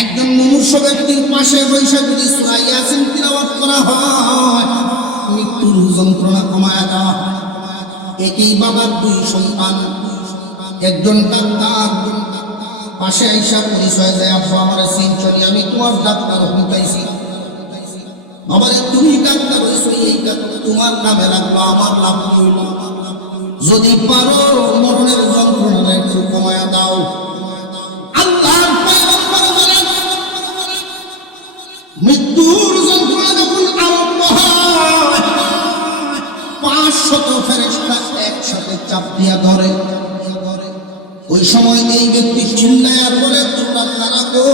একজন মনুষ্য ব্যক্তির পাশে বসে যদি সূরা ইয়াসিন তিলাওয়াত করা হয়, মৃত্যুর যন্ত্রণা কমায়া দেওয়া হয়। একই বাবার দুই সন্তান, একজন ডাক্তার পাশে আইসা পরিচয় দেয়, আব্বা আমার চিনছনি, আমি তোমার ডাক্তার হইতাইছি। বাবারে তুমি ডাক্তার হইছো, এইটা তোমার নামে রাখবো, আমার নাম হইল। যদি পারো মরণের যন্ত্রণা একটু কমায়া দাও। আল্লাহর পয়গম্বর বলেন, মৃত্যুর যন্ত্রণা যখন আরম্ভ হয়, 500 ফেরেশতা একসাথে চাপ দিয়া ধরে। ওই সময় এই ব্যক্তি চিল্লায়া বলে, তোমরা কারা গো?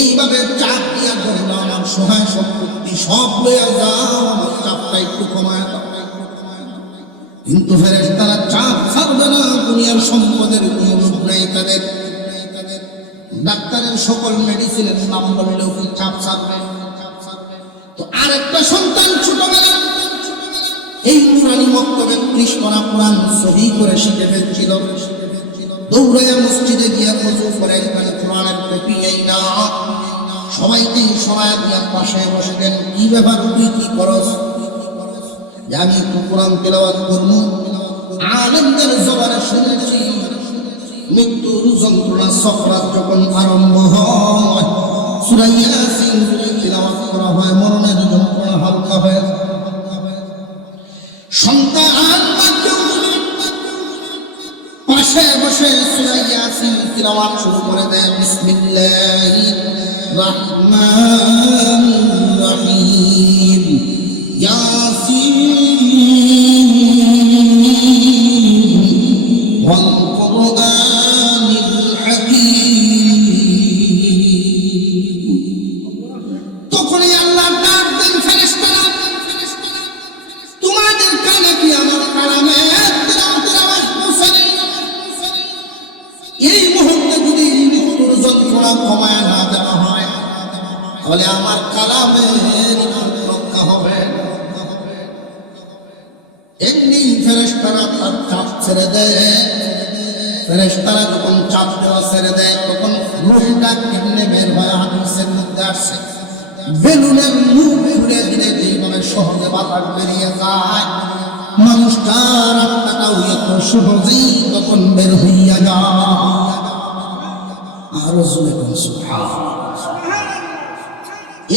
এইভাবে চাপ দিয়া ধরে না, আমার সহায় সম্পত্তি সব লইয়া যাও, আমার চাপটা একটু কমায় দাও। কিন্তু ফেরেশতারা চাপ ছাড়বে না, দুনিয়ার সম্পদের কোনো লোভ নাই তাদের। ডাক্তারের সকল মেডিসিনের নাম বললেও কি চাপ ছাড়বে? তো আরেকটা সন্তান ছোটবেলা এই নুরানি মক্তবে কৃষ্ণরা কোরআন সহি করে শিখে ফেলছিল। দৌড়াইয়া মসজিদে গিয়া ওযু করে এখানে কোরআনের কপি এই না, সবাইকে সবাই দিয়া পাশে বসে দেন। কি ব্যাপার, তুই কি করস? যে আমি একটু কোরআন তেলাওয়াত করবো। আলেমদের জবানে শুনেছি, মৃত্যুর যন্ত্রণা সকরাত যখন আরম্ভ হয়, সূরা ইয়াসিন তেলাওয়াত করা হয়, মরণের যন্ত্রণা হালকা হয়। সন্তান পাশে বসে সূরা ইয়াসিন তিলাওয়াত শুরু করে দেয়, বিসমিল্লাহির রাহমানির রহিম, ইয়াসিন ওয়াল কুরআনিল হাকীম। তখনই আল্লাহ ডাক দেন, ফেরেশতারা তোমাদের কানে কি আমার কালামের তিলাওয়াতের আওয়াজ পৌঁছায়? এই মুহূর্তে যদি মৃত্যুর যন্ত্রণা কমায় না দেওয়া হয়, তাহলে আমার কালামের রক্ষা হবে। এমনি ফেরেশতারা তার চাপ ছেড়ে দেয়। ফেরেশতারা যখন চাপ দেওয়া ছেড়ে দেয়, তখন রূহটা কেমনে বের হয়? হাদিসের মধ্যে আসছে, বেলুনের মুখ খুলে দিলে যেভাবে সহজে বাতাস বেরিয়ে যায়, মানুষটার আত্মাটাও এত সহজেই তখন বের হইয়া যায়। আর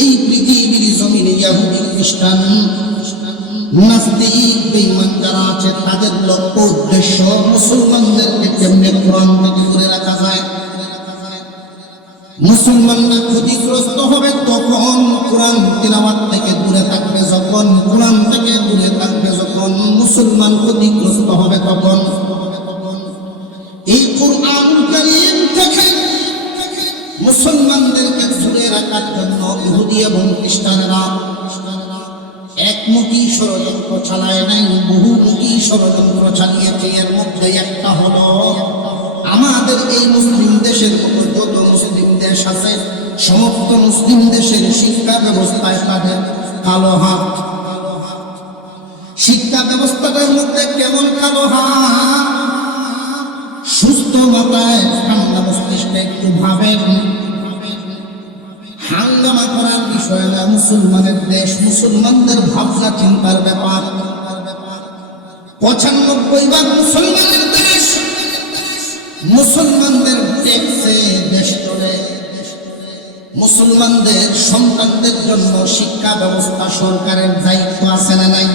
এই পৃথিবীর জমিনে ইহুদি, খ্রিস্টান, নাস্তিক, বেঈমান যারা আছে, তাদের লক্ষ্য উদ্দেশ্য মুসলমানদেরকে কেমনে কোরআন থেকে দূরে রাখা যায়। মুসলমানরা ক্ষতিগ্রস্ত হবে তখন কোরআন তিলাওয়াত থেকে দূরে থাকবে, যখন কোরআন থেকে দূরে থাকবে, যখন মুসলমান ক্ষতিগ্রস্ত হবে তখন। এই কোরআনুল কারীম থেকে মুসলমানদেরকে দূরে রাখার জন্য ইহুদি এবং খ্রিস্টানরা একমুখী ষড়যন্ত্র চালায় নাই, বহুমুখী ষড়যন্ত্র চালিয়েছে। এর মধ্যে একটা হলো, আমাদের এই মুসলিম দেশের মতো যত মুসলিম দেশ আছে, সমস্ত মুসলিম দেশের শিক্ষা ব্যবস্থায় তাদের কালো হাত। শিক্ষা ব্যবস্থাটার মধ্যে কেমন কালো হাত? সুস্থ মাথায় ঠান্ডা মস্তিষ্কে একটু ভাবেন, হাঙ্গামা করার বিষয় না। মুসলমানের দেশ, মুসলমানদের ভাবনা চিন্তার ব্যাপার। 95% মুসলমানের দেশ, মুসলমানদের ট্যাক্সে দেশ চলে। মুসলমানদের সন্তানদের জন্য শিক্ষা ব্যবস্থা সরকারের দায়িত্ব আছে না নাই?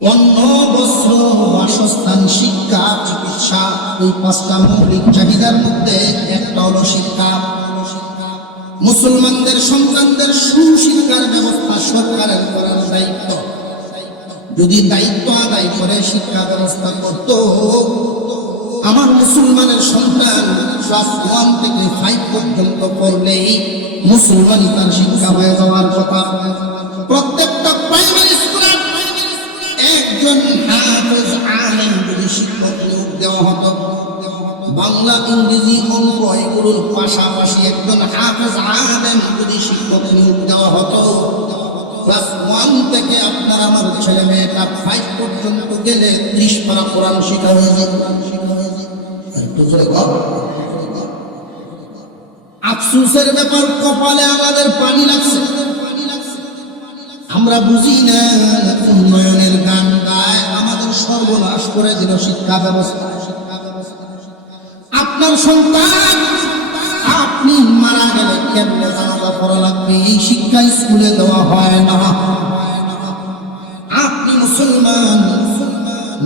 অন্ন, বস্ত্র, বাসস্থান, শিক্ষা, চিকিৎসা, এই 5টা মৌলিক চাহিদার মধ্যে একটা হলো শিক্ষা। মুসলমানদের সন্তানদের সুশিক্ষার ব্যবস্থা সরকারের করার দায়িত্ব। যদি দায়িত্ব আদায় করে শিক্ষা ব্যবস্থা করত, আমার মুসলমানের সন্তান ক্লাস 1 থেকে 5 পর্যন্ত পড়লেই মুসলমানই তার শিক্ষা হয়ে যাওয়ার কথা। প্রত্যেকটা প্রাইমারি স্কুলে একজন হাফেজ আলেম যদি শিক্ষক নিয়োগ দেওয়া হতো, বাংলা, ইংরেজি, অঙ্ক এগুলোর পাশাপাশি একজন হাফেজ আলেম যদি শিক্ষক নিয়োগ দেওয়া হতো, ক্লাস 1 থেকে আপনার আমার ছেলে মেয়েটা 5 পর্যন্ত গেলে 30 পারা কোরআন শিক্ষা হয়ে যেত। একটু আফসোসের ব্যাপার, কপালে আমাদের পানি লাগছে, আমরা বুঝি না। উন্নয়নের গান গায় আমাদের সর্বনাশ করে দিল শিক্ষা ব্যবস্থা। আপনার সন্তান আপনি মারা গেলে কেমনে জানাজা পড়া লাগবে এই শিক্ষা স্কুলে দেওয়া হয় না। আপনি মুসলমান,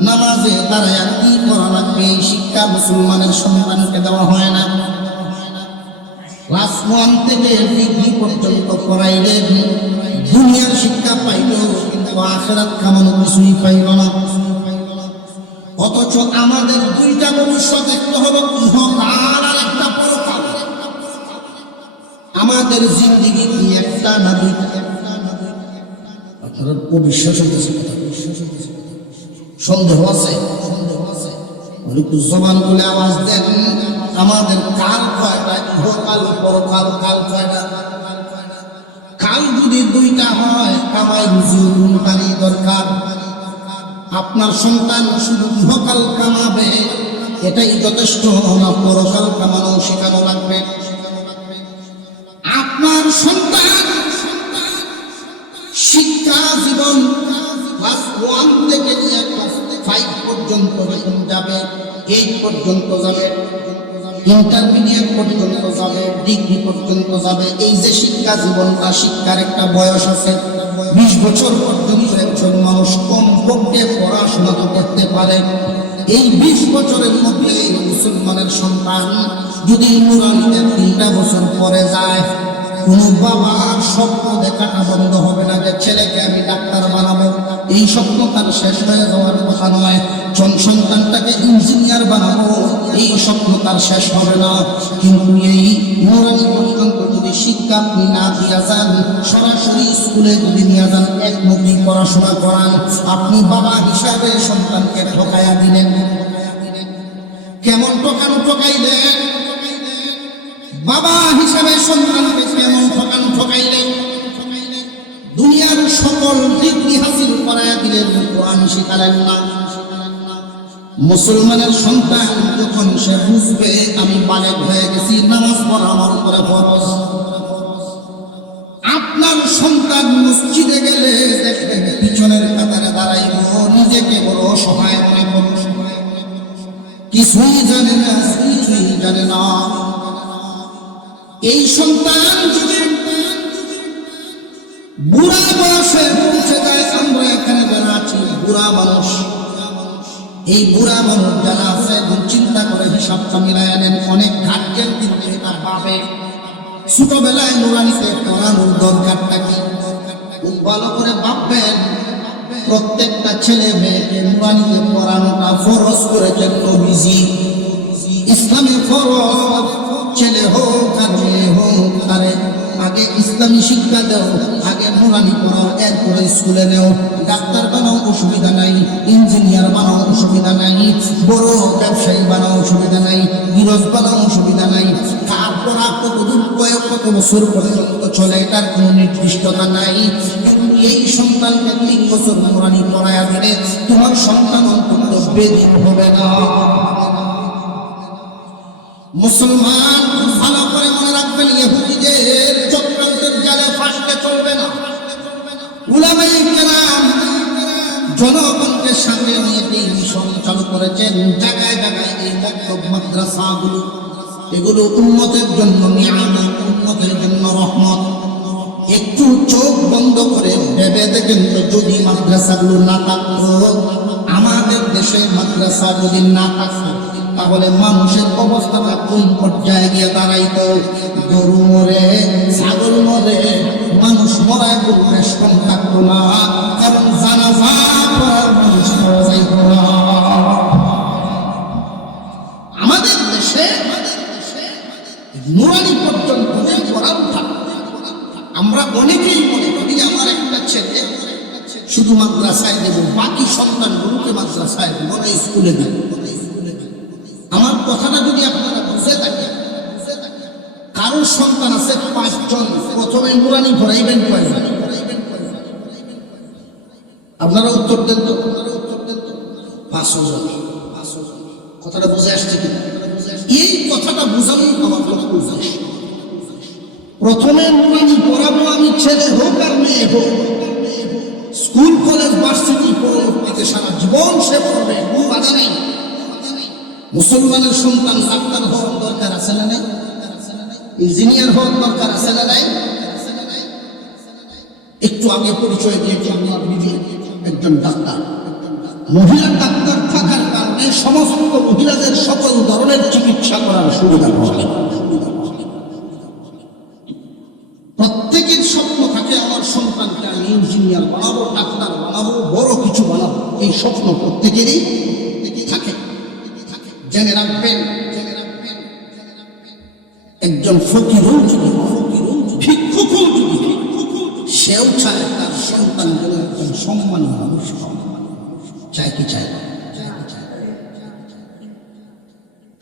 নামাজে দাঁড়ায় কি করা লাগবে এই শিক্ষা মুসলমানের সন্তানকে দেওয়া হয় না। ক্লাস 1 থেকে ডিগ্রি পর্যন্ত পড়াইলে দুনিয়ার শিক্ষা পাইল, কিন্তু আখিরাত কামানো কিছুই পাইল না। অথচ আমাদের দুইটা ভবিষ্যৎ, একটা হলো ইহকাল আর একটা পরকাল। আমাদের জিন্দেগি কি একটা না দুইটা? আপনারা অবিশ্বাস হতেছে কথা, সন্দেহ আছে? একটু জবান বলে আওয়াজ দেন, আমাদের কাল কয়টা? ইহকাল পরকাল কাল কয়টা? কাল যদি দুইটা হয়, কামাই রুজি উন্নতি দরকার। আপনার সন্তান শুধু ইহকাল কামাবে এটাই যথেষ্ট না, পরকাল কামানো শেখানো লাগবে। আপনার সন্তান শিক্ষা জীবন ক্লাস 1 থেকে নিয়ে ক্লাস 5 পর্যন্ত যখন যাবে, 8 পর্যন্ত যাবে, ইন্টারমিডিয়েট পর্যন্ত যাবে, ডিগ্রি পর্যন্ত যাবে, এই যে শিক্ষা জীবনটা, শিক্ষার একটা বয়স আছে। 20 বছর পর্যন্ত একজন মানুষ কমপক্ষে পড়াশোনা করতে পারে। এই 20 বছরের মধ্যে মুসলমানের সন্তান যদি নুরানিতে 3টা বছর পরে যায়, কোন বাবার স্বপ্ন দেখাটা বন্ধ হবে না যে ছেলেকে আমি ডাক্তার বানাবো। এই স্বপ্ন তার শেষ হয়ে যাওয়ার কথা নয়। সন্তানটাকে ইঞ্জিনিয়ার বানাবো, এই স্বপ্ন তার শেষ হবে না। কিন্তু এই নুরানি পর্যন্ত যদি শিক্ষা আপনি না দিয়া যান, সরাসরি স্কুলে যদি নিয়ে যান, একমুখী পড়াশোনা করান, আপনি বাবা হিসাবে সন্তানকে ঠকাইয়া দিলেন। কেমন ঠকাইলেন? বাবা হিসাবে সন্তানকে কেমন ঠকাইলেন? দুনিয়ার সকল ডিগ্রি হাসিল করাইয়া দিলেন, কোরআন শিখালেন না। মুসলমানের সন্তান যখন সে বুঝবে আমি বালেগ হয়ে গেছি, নামাজ পড়া আমার উপরে ফরজ। আপনার সন্তান মসজিদে গেলে দেখবেন পিছনের কাতারে দাঁড়াইব, নিজেকে বড় অসহায় মনে করব, কিছুই জানে না, কিছুই জানে না। এই সন্তান যদি বুড়া বয়সে পৌঁছে যায়, আমরা এখানে যারা আছি বুড়া মানুষ, এই বুড়া মানুষ যারা আছে চিন্তা করে হিসাবটা মিলাই আনেন। অনেক গার্জেন কিন্তু এটা ভাবে ছোটবেলায় নুরানিতে পড়ানোর দরকারটা কি, খুব ভালো করে ভাববেন। প্রত্যেকটা ছেলে মেয়েকে নুরানিতে পড়ানোটা ফরজ করেছেন নবীজি। ইসলামে ফরজ, ছেলে হোক আর মেয়ে হোক, আরে আগে ইসলামী শিক্ষা দাও, আগে নুরানি পড়াও, এরপরে স্কুলে নেও। ডাক্তার বানাও অসুবিধা নাই, ইঞ্জিনিয়ার বানাও অসুবিধা নাই, বড় ব্যবসায়ী বানাও অসুবিধা নাই, গৃহস্থ বানাও অসুবিধা নাই। তারপর কতদূর কত বছর পর্যন্ত চলে এটার কোনো নির্দিষ্টতা নাই। কিন্তু এই সন্তানকে 3 বছর নুরানি পড়াইয়া দিলে তোমার সন্তান অন্তত বেদিন হবে না। মুসলমান ভালো করে মনে রাখবেন, ইহুদিদের চক্রান্তের জালে ফাঁসতে চলবে না। উলামায়ে কেরাম জনগণকে সামনে নিয়ে এই মিশন চালু করেছেন। জায়গায় জায়গায় এই মক্তব মাদ্রাসাগুলো, এগুলো উম্মতের জন্য নিয়ামত, উম্মতের জন্য রহমত। একটু চোখ বন্ধ করে ভেবে দেখেন তো, যদি মাদ্রাসাগুলো না থাকতো, আমাদের দেশে মাদ্রাসা যদি না থাকতো, তাহলে মানুষের অবস্থাটা কোন পর্যায়ে গিয়ে দাঁড়াইতো? গরু মরে, ছাগল মরে, মানুষ মরায় গরু রেশন থাকতো না, কারণ জানাজা পড়ার মানুষ পাওয়া যাইত না। আমাদের দেশে নুরানি পর্যন্ত পড়ার থাকতো। আমরা অনেকেই মনে করি আমার একটা ছেলে শুধু মাদ্রাসায় দেব, বাকি সন্তানগুলোকে মাদ্রাসায় দেব না, স্কুলে দেব। আমার কথাটা যদি আপনারা বুঝে থাকেন, কারোর সন্তান আছে 5 জন, প্রথমে নুরানি পড়াইবেন কয়জন? আপনারা উত্তর দেন তো। 5 জন। কথাটা বুঝে আসছে কি? এই কথাটা বোঝানোই আমার উদ্দেশ্য। প্রথমে নুরানি পড়াবো আমি, ছেলে হোক আর মেয়ে হোক, স্কুল কলেজ ভার্সিটি পরবর্তীতে সারা জীবন সে পড়বে, কোনো বাধা নেই। মুসলমানের সন্তান ডাক্তার হওয়ার দরকার আছে না নাই? ইঞ্জিনিয়ার হওয়ার দরকার আছে না নাই? একটু আগে পরিচয় দিয়েছি, আমার বিবি একজন ডাক্তার। মহিলা ডাক্তার থাকার কারণে সমস্ত মহিলাদের সকল ধরনের চিকিৎসা করার সুবিধা হয়। প্রত্যেকের স্বপ্ন থাকে আমার সন্তানকে আমি ইঞ্জিনিয়ার বানাবো, ডাক্তার বানাবো, বড় কিছু বানাবো, এই স্বপ্ন প্রত্যেকেরই থাকে। জেনে রাখবেন, একজন ফকিরও যদি ভিক্ষুকও যদি সেও চায় তার সন্তান যেন একজন সম্মানী মানুষ চায় কি চায়?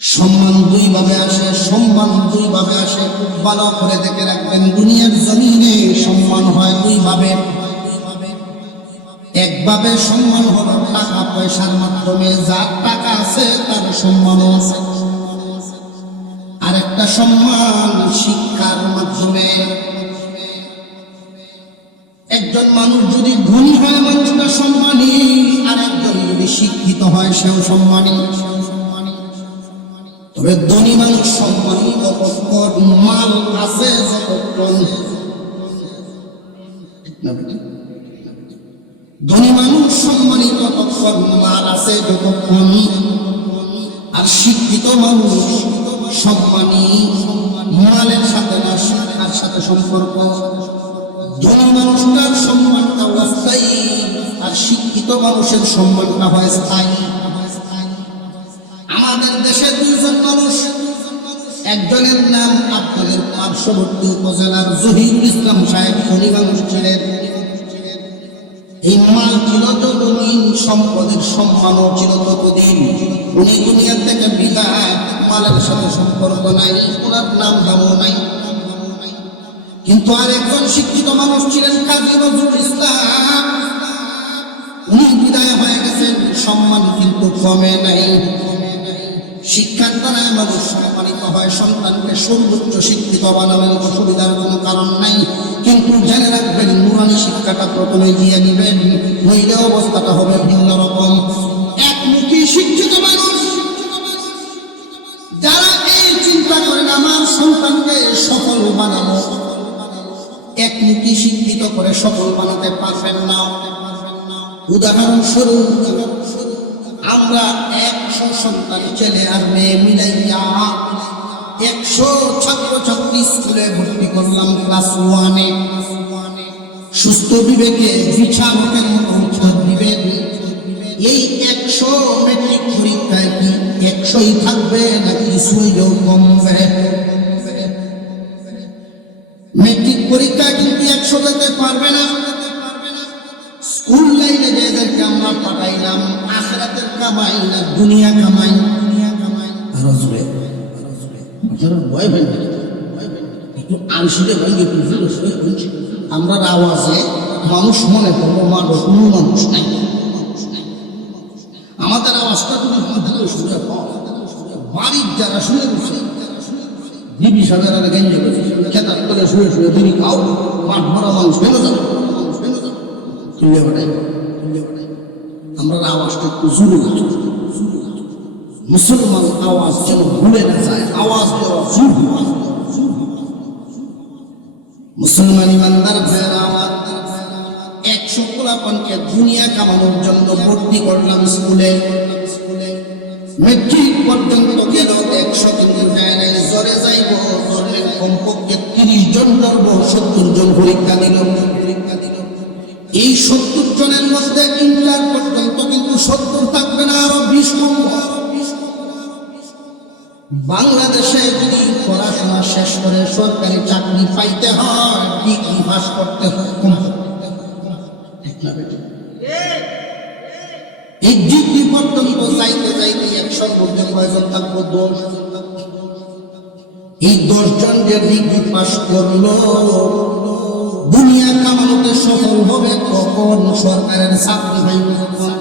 সম্মান দুই ভাবে আসে, সম্মান দুই ভাবে আসে। খুব ভালো করে দেখে রাখবেন, দুনিয়ার জমিনে সম্মান হয় দুই ভাবে। একভাবে সম্মান হলো টাকা পয়সার মাধ্যমে, যার টাকা আছে তার সম্মান আছে। আরেকটা সম্মান শিক্ষার মাধ্যমে। একজন মানুষ যদি ধনী হয় মানুষটা সম্মানী, আর একজন যদি শিক্ষিত হয় সেও সম্মানী। তবে ধনী মানুষ সম্মানী ততক্ষণ, মাল আছে যতক্ষণ। ধনী মানুষ সম্মানী ততক্ষণ, মাল আছে যতক্ষণ। আর শিক্ষিত মানুষ সম্মানী মালের সাথে না, শিক্ষার সাথে সম্পর্ক। ধনী মানুষটার সম্মানটা অস্থায়ী, আর শিক্ষিত মানুষের সম্মানটা হয় স্থায়ী। আমাদের দেশে দুইজন মানুষ, একজনের নাম আপনাদের পার্শ্ববর্তী উপজেলার জহিরুল ইসলাম সাহেব, ধনী মানুষ ছিলেন। এই মাল ছিল যতদিন, সম্পদের সম্মানও ছিল ততদিন। উনি দুনিয়া থেকে বিদায়, মালের সাথে সম্পর্ক নাই, ওনার নাম দামও নাই। কিন্তু আরেকজন শিক্ষিত মানুষ ছিলেন কাজী নজরুল ইসলাম, উনি বিদায় হয়ে গেছেন, সম্মান কিন্তু কমে নাই। শিক্ষার দ্বারা মানুষ সম্মানিত হয়, সন্তানকে সর্বোচ্চ শিক্ষিত বানানোর অসুবিধার কোনো কারণ নাই। কিন্তু জেনে রাখবেন, নুরানি শিক্ষাটা প্রথমে দিয়ে নিবেন, নইলে অবস্থাটা হবে ভিন্ন রকম। একমুখী শিক্ষিত মানুষ যারা এই চিন্তা করেন আমার সন্তানকে সফল বানানো, একমুখী শিক্ষিত করে সফল বানাতে পারবেন না। উদাহরণস্বরূপ, আমরা 100 সন্তান ছেলে আর মেয়ে মিলাইয়া 100 ছাত্রছাত্রী স্কুলে ভর্তি করলাম ক্লাস 1-এ। সুস্থ বিবেকে বিচারকের মতো উত্তর দিবেন, এই 100 মেট্রিক পরীক্ষায় কি 100ই থাকবে নাকি কিছুইও কমবে? মেট্রিক পরীক্ষায় কিন্তু 100 যেতে পারবে না। স্কুল লাইনে যাদেরকে আমরা পাঠাইলাম, আখিরাতের কামাই না দুনিয়া কামাই? আরো জোরে ভয় ভয় একটু আংশিকে ভেঙে বলছি, আমরা আওয়াজে মানুষ মনে করবো মারো, কোনো মানুষ নাই। আমাদের আওয়াজটা তুমি শুনে বাড়ির যারা শুনে বসে দিবি সাজার গেঞ্জে খেতার করে শুয়ে শুয়ে দিবি খাও, মাঠ ভরা মানুষ ফেলে যাবে। আমরা আওয়াজটা একটু জোরে লাগি, মুসলমান আওয়াজ যেন ভুলে না যায়, আওয়াজ দেওয়া জোর। মুসলমান ইমানদার ভাইয়েরা আমার, 100 পোলাপানকে দুনিয়া কামানোর জন্য ভর্তি করলাম স্কুলে। মেট্রিক পর্যন্ত গেল, 100 কিন্তু যায় নাই। জ্বরে যাইব, ধরলেন কমপক্ষে 30 জন ধরবো, 70 জন পরীক্ষা দিল। এই 70 জনের মধ্যে ইন্টার পর্যন্ত কিন্তু 70 থাকবে না, আরো 20 কমবে। বাংলাদেশে যদি পড়াশোনা শেষ করে সরকারি চাকরি পাইতে হয়, ডিগ্রি পাস করতে হয়। এই ডিগ্রি পর্যন্ত যাইতে যাইতে 100 মধ্যে কয়জন থাকবো? 10। এই 10 জন যে ডিগ্রি পাস করলো, দুনিয়া কামানোতে সফল হবে কখন? সরকারের চাকরি পাইব যখন।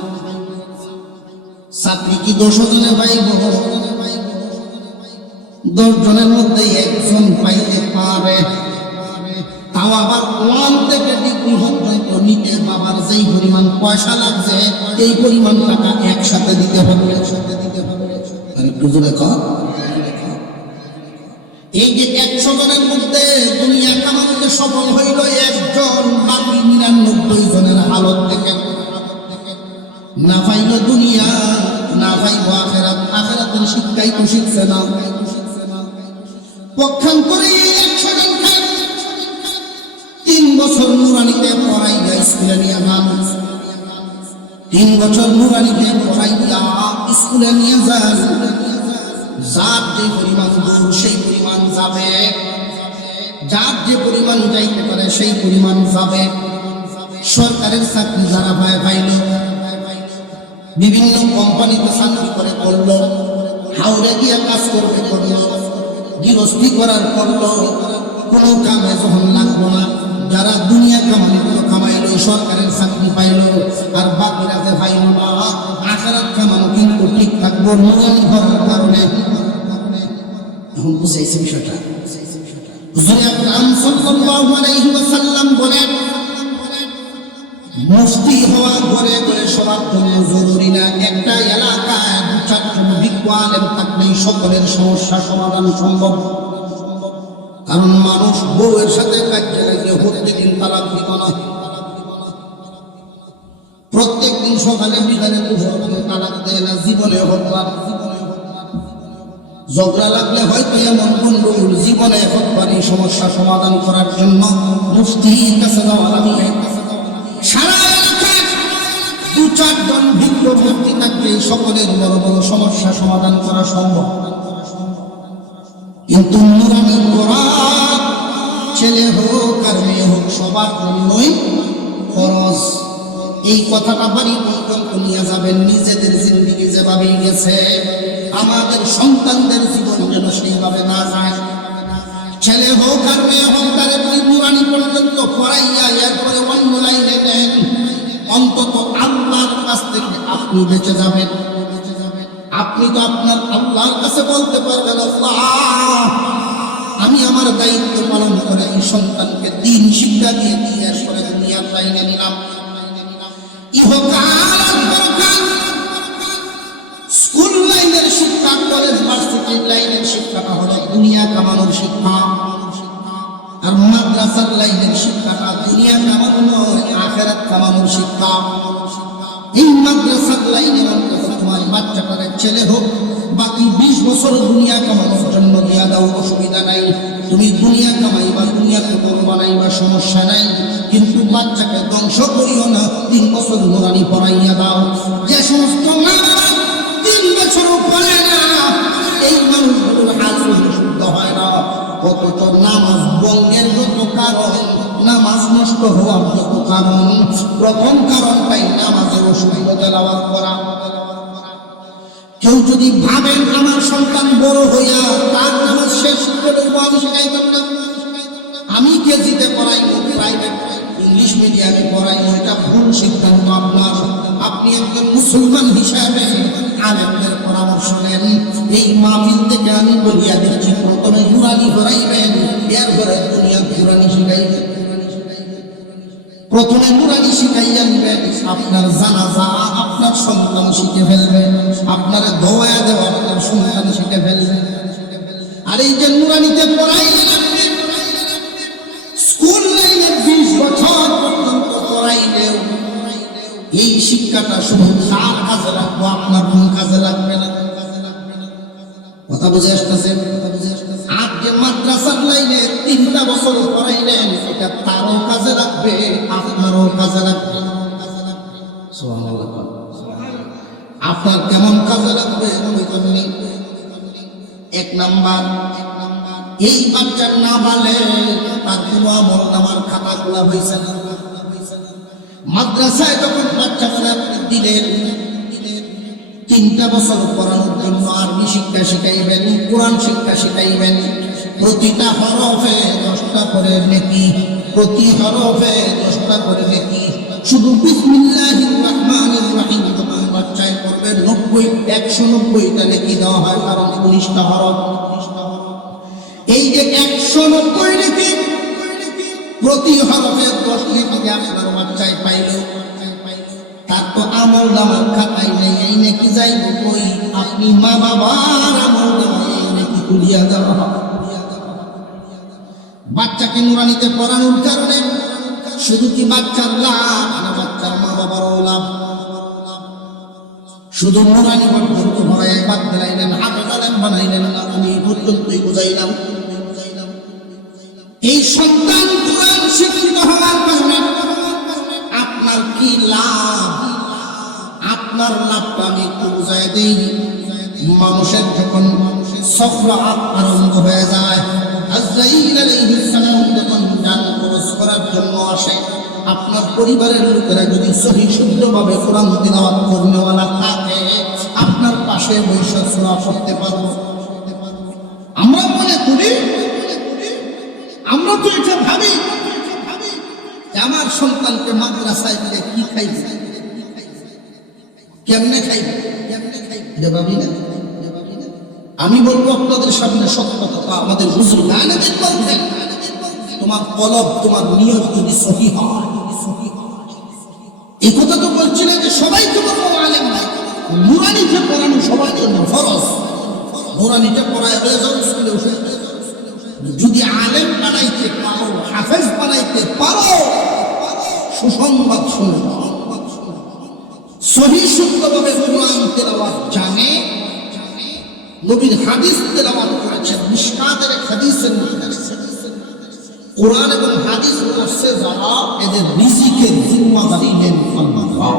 চাকরি কি 10 জনে পাইব? 10 জনের মধ্যে একজন পাইতে পারে, তাও আবার 1 থেকে ডিগ্রি পর্যন্ত নিতে বাবার যেই পরিমাণ পয়সা লাগছে এই পরিমাণ টাকা একসাথে দিতে হবে। একটু জোরে কর। এই যে 100 জনের মধ্যে দুনিয়া কামাতে সফল হইল একজন, বাকি 99 জনের হালত থেকে না পাইল দুনিয়া, না পাইব আখেরাত। আখেরাতের শিক্ষাই তো শিখছে না। পক্ষান্তরে 100 জন 3 বছর নুরানিতে পড়াইয়া স্কুলে নিয়ে যান, 3 বছর নুরানিতে পড়াইয়া স্কুলে নিয়ে যান। যার যে পরিমাণ দূর সেই পরিমাণ যাবে, যার যে পরিমাণ যাইতে পারে সেই পরিমাণ যাবে। সরকারের চাকরি যারা পাইল, বিভিন্ন কোম্পানিতে চাকরি করে করলো, হাওড়ে গিয়ে কাজ করবে করলো, গৃহস্থী করার করলো, কোনো কামে যখন লাগবো না। যারা দুনিয়া কামাইলো সরকারের চাকরি পাইল, আর বাকিরাতে পাইল না। আখেরাত কামানো কিন্তু ঠিক থাকবো নুরানি হওয়ার কারণে। এখন বুঝাইছে বিষয়টা। হুজুর আকরাম সাল্লাল্লাহু আলাইহি ওয়াসাল্লাম বলেন, মুফতি হওয়া ঘরে ঘরে সবার জন্য জরুরি না। একটা এলাকায় 2-4 জন বিজ্ঞ আলেম থাকলেই সকলের সমস্যা সমাধান সম্ভব। কারণ মানুষ বউয়ের সাথে কাজে লাগলে প্রত্যেকদিন তালাক দিব না, প্রত্যেকদিন সকালে বিকালে দুপুরে তালাক দেয় না, জীবনে হতবার। ঝগড়া লাগলে হয়তো এমন গন্ডগোল জীবনে হতবার। এই সমস্যা সমাধান করার জন্য মুফতির কাছে যাওয়া লাগবে। সারা এলাকায় 2-4 জন বিজ্ঞ মুফতি থাকলে সকলের বড় বড় সমস্যা সমাধান করা সম্ভব। কিন্তু নুরানি কোরআন ছেলে হোক আর মেয়ে হোক সবার জন্যই ফরজ। এই কথাটা বাড়ি পর্যন্ত নিয়ে যাবেন। নিজেদের জিন্দেগি যেভাবে গেছে আমাদের সন্তানদের জীবন যেন সেইভাবে না যায়। ছেলে হোক আর মেয়ে হোক তাদের নুরানি পর্যন্ত পড়াইয়া এরপরে অন্য লাইনে দেন। অন্তত আল্লাহর কাছ থেকে আপনি বেঁচে যাবেন। আপনি তো আপনার আল্লাহর কাছে বলতে পারবেন, আল্লাহ আমি আমার দায়িত্ব পালন করে এই সন্তানকে দিন শিক্ষা দিয়ে এরপরে দুনিয়ার লাইনে নিলাম। ইহকাল আর পরকাল, স্কুল লাইনের শিক্ষা, কলেজ ভার্সিটি লাইনের শিক্ষাটা হলো দুনিয়া কামানোর শিক্ষা। আর মাদ্রাসার লাইনের শিক্ষাটা দুনিয়া কামানো নয়, আখিরাত কামানোর শিক্ষা। এই মাদ্রাসার লাইনে অন্তত তোমার বাচ্চাটার ছেলে হোক বাকি 20 বছর দুনিয়া কামানোর জন্য দিয়া দাও, অসুবিধা নাই। তুমি দুনিয়া কামাইবা, দুনিয়াকে বড় বানাইবা, সমস্যা নাই। কিন্তু বাচ্চাকে ধ্বংস করিও না, 3 বছর নুরানি পড়াইয়া দাও। যে সমস্ত মা 3 বছরও পড়ে না এই মানুষগুলোর হাল শুদ্ধ হয় না। অথচ নামাজ বঙ্গের যত কারণ, নামাজ নষ্ট হওয়ার যত কারণ, প্রথম কারণটাই নামাজের অসুবিধা তেলাওয়াত করা। কেউ যদি ভাবেন আমার সন্তান বড় হইয়া তার নামাজ শেষ করে আমি শেখাইতাম না, আমি কেজিতে পড়াইবো, প্রাইভেট ইংলিশ মিডিয়ামে পড়াইবো, এটা ভুল সিদ্ধান্ত আপনার। আপনি একজন মুসলমান হিসাবে আলেমদের পরামর্শ নেন। এই মাহফিল থেকে আমি বলিয়া দিচ্ছি, প্রথমে নুরানি পড়াইবেন, এরপরে দুনিয়া নুরানি শিখাইবেন। প্রথমে নুরানি শিখাইয়া নিবেন, আপনার জানাজা আপনার সন্তান শিখে ফেলবে, আপনার দোয়া দেওয়া আপনার সন্তান শিখে ফেলবে। আর এই যে নুরানিতে পড়াইলেন আপনি, স্কুল লাইনে 20 বছর পর্যন্ত পড়াইলেও এই শিক্ষাটা শুধু তার কাজে লাগবে, আপনার কোন কাজে লাগবে না। কথা বুঝে আসতেছে? আর যে মাদ্রাসার লাইনে 3টা বছর পড়াইলেন, এটা তারও কাজে লাগবে, আপনারও কাজে লাগবে। আপনার কেমন কাজে লাগবে? 1 নাম্বার, এই বাচ্চার না বলে তার কোনো আমল নামার খাতাগুলা হয়েছে না। মাদ্রাসায় যখন বাচ্চাকে আপনি দিলেন, 3টা বছর পড়ানোর জন্য আরবি শিক্ষা শিখাইবেন, কোরআন শিক্ষা শিখাইবেন। প্রতিটা হরফে 10টা করে নেকি, প্রতি হরফে 10টা করে নেকি। শুধু বিসমিল্লাহির রহমানির রহিম যখন বাচ্চায় পড়বে 190টা নেকি দেওয়া হয়, কারণ 19টা হরফ। প্রতি হরফে 10 নেকি আপনার বাচ্চায় পাইল, তার তো আমল নামার খাতায় নেই, এই নেকি যাইব কই? আপনি মা বাবার আমল নামায় এই নেকি তুলিয়া দেওয়া হবে। বাচ্চাকে নুরানিতে পড়ানোর কারণে শুধু কি বাচ্চার লাভ না বাচ্চার মা বাবারও লাভ? শুধু নুরানি পর্যন্ত ভরায় বাদ দিলাইলেন, হাফেজ আলেম বানাইলেন না, আমি পর্যন্তই বুঝাইলাম। এই সন্তান কোরআন শিক্ষিত হওয়ার কারণে আপনার কি লাভ? আপনার লাভটা আমি একটু বুঝাই দিই। মানুষের যখন সফরাত আরম্ভ হয়ে যায়, আজরাইল আলাইহিস সালাম যখন জান কবজ করার জন্য আসে, আপনার পরিবারের লোকেরা যদি সহি শুদ্ধভাবে কোরআন তিলাওয়াত করনেওয়ালা থাকে, আপনার পাশে বসে সূরা পড়তে পারবো। আমরা মনে করি, আমরা তো এটা ভাবি যে আমার সন্তানকে মাদ্রাসায় দিলে কি খাইবে, কেমনে খাইবে, এটা ভাবি না। আমি বলবো আপনাদের সামনে সত্য কথা, আমাদের হুজুর গায়নাদের বলতেন, তোমার কলব, তোমার নিয়ত যদি সহি হয়, এই কথা তো বলছি না যে সবাই তো বলবো আলেম নাই। নুরানিতে পড়ানো সবার জন্য ফরজ, নুরানিতে পড়ায় হয়ে যাও স্কুলে উঠে। যদি আলেম বানাইতে পারো, হাফেজ বানাইতে পারো, সুসংবাদ শুনো, সহি শুদ্ধভাবে কোরআন তেলাওয়াত জানে, নবীর হাদিস তেলাওয়াত করেছেন, মিশকাতের হাদিসের মধ্যে কোরআন এবং হাদিস পড়ছে যারা, এদের রিজিকের জিম্মাদারি নেন আল্লাহ।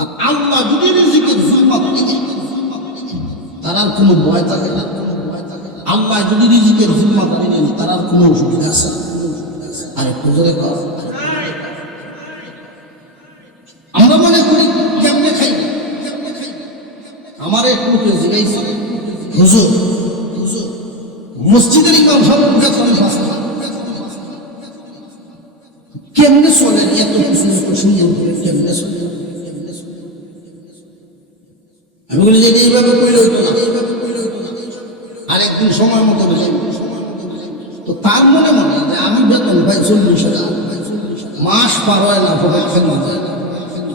আর আল্লাহ যদি রিজিকের জিম্মাদারি নেন, তার আর কোনো ভয় থাকে না। আল্লাহ যদি রিজিকের জিম্মাদারি নেন, তার আর কোনো অসুবিধা আছে? আর একটু জোরে কর। আমরা মনে করি কেমনে খাই। আমার একটু জিজ্ঞাসা, হুজুর মসজিদের ইমাম সাহেব কেমনে চলে, এত সুন্দর করে কেমনে চলে? আমি বলি যে এইভাবে কইলে হইতো না, আর একদিন সময় মতো বলে। তো তার মনে মনে যে আমি বেতন পাই 40,000, মাস পার হয় না,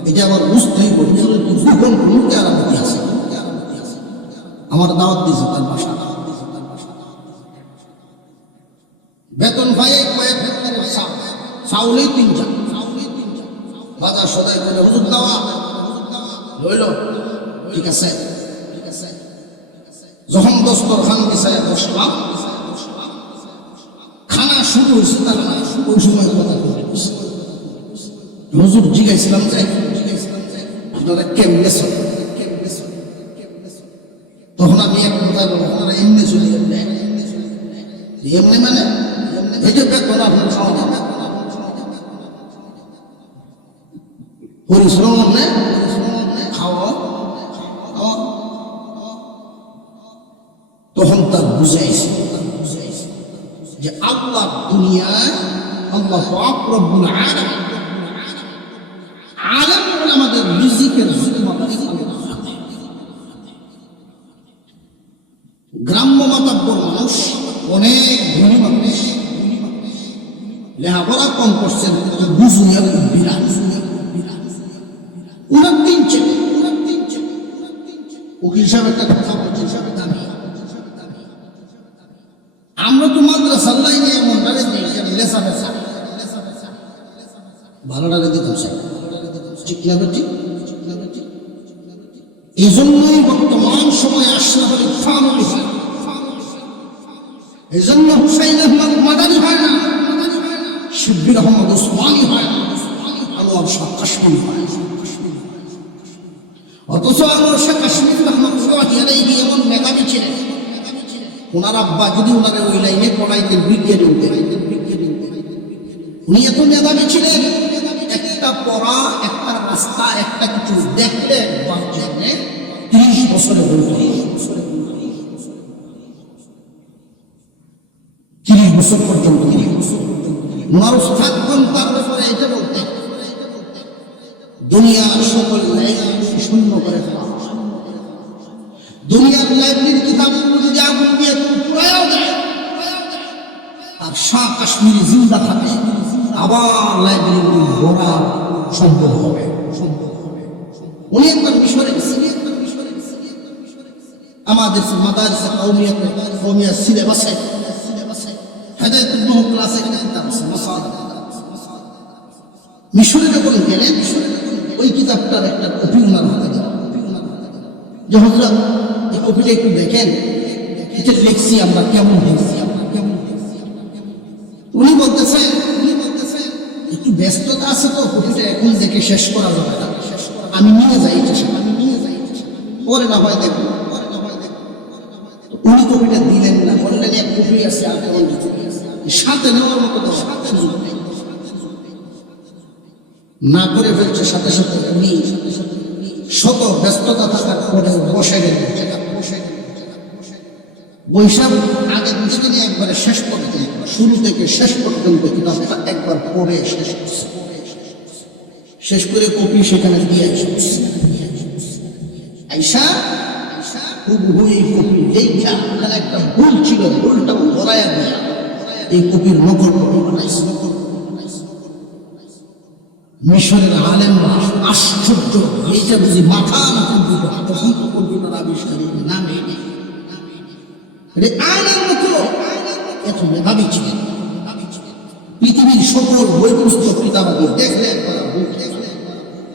এটা আবার বুঝতেই বলি জীবন কোনকে আরামতি আছে। আমার দাওয়াত দিয়েছে তার বাসা, বেতন পাই কয়েক হেক্টরের চাউলেই 3 বাজার সদাই করে হুজুর দাওয়া রইল, ঠিক আছে। যখন দস্তরখান বিছায় বসলাম, খানা শুরু হয়েছে, তার ওই সময় কথা বলে হুজুর জিজ্ঞাসিলাম যে আপনারা কেমনে চলে? তখন আমি এক কথা বলবো, আপনারা এমনি চলে যাবেন। এমনি মানে এই যে বেতন আপনার খাওয়া যাবে, পরিশ্রম খাওয়া। তখন তার বুঝাইছে যে আল্লাহ দুনিয়ায়, আল্লাহ পাক রব্বুল আলামিন আলেম আমাদের রিজিকের জিম্মাদারি গ্রাম্য মাতাব্বর মানুষ, অনেক ধনী মানুষ, লেখাপড়া কম করছেন, বুঝুন বিরাট উনার 3 ছেলে। উকিল সাহেব একটা কথা বলছেন, আমরা তো মাদ্রাসার লাইনে এমন ডালে দিই লেসা বেসা ভালো ডালে দিতাম স্যার, ঠিক না ঠিক? এই জন্যই বর্তমান সময়ে আশরাফ আলী থানভী হয়, এই জন্য হুসাইন আহমদ মাদানী হয় না, শিব্বির আহমদ ওসমানী হয় না, আনোয়ার শাহ কাশ্মীরি হয়। অথচ আনোয়ার শাহ কাশ্মীরি রহমতুল্লাহ আলাইহি এমন মেধাবী ছিলেন, ওনার আব্বা যদি ওনারে ওই লাইনে পড়াইতেন, বিজ্ঞানী হতেন। উনি এত মেধাবী ছিলেন, একটা পড়া, একটা রাস্তা, একটা কিছু দেখতে 30 বছরে বলতো, 30 বছর পর্যন্ত ওনার উস্তাদগণ তার ব্যাপারে এটা বলতেন, দুনিয়ার সকল লাইব্রেরি শূন্য করে ফেলা, দুনিয়ার লাইব্রেরির কিতাবগুলো যদি আগুন দিয়ে পুড়াইয়া দেয়, আর শাহ কাশ্মীরি জিন্দা থাকে, আবার লাইব্রেরি ভরা সম্ভব হবে। উনি একবার মিশরে গেছিলেন, আমাদের মাদারিস কওমিয়া সিলেবাসে হেদায়েতুল নূহ ক্লাসে কিতাব আছে মাসাদির। মিশরে যখন গেলেন, ওই কিতাবটার একটা কপি ওনার হাতে দেওয়া, যে হযরত এই কপিটা একটু দেখেন, এটা লিখছি আমরা কেমন লিখছি। উনি বলতেছেন একটু ব্যস্ততা আছে তো, কপিটা এখন দেখে শেষ করা যাবে না, আমি নিয়ে যাই, পরে না হয় দেখবো। উনি কপিটা দিলেন না, বললেন এক কপি আছে, আর কেমন সাথে নেওয়ার মতো সুযোগ নেই, না করে ফেলছে। সাথে সাথে উনি শত ব্যস্ততা থাকার পরে বসে গেলেন। বৈশাখ আগের বিষয় একবারে শেষ পর্যন্ত, শুরু থেকে শেষ পর্যন্ত কিতাবটা একবার পড়ে শেষ করছে। শেষ করে কপি সেখানে দিয়ে আইসা হুবহু এই কপি দেখা একটা ভুল ছিল, ভুলটা ধরাইয়া দিয়া এই কপির নকল কপি বানাইছে। মিশরের আলেমরা আশ্চর্য, এইটা বুঝি মাথা না কম্পিউটার আবিষ্কারী নামে আয়নার মতো এত মেধাবী ছিলেন। পৃথিবীর সকল বই পুস্তক কিতাবাদি দেখলে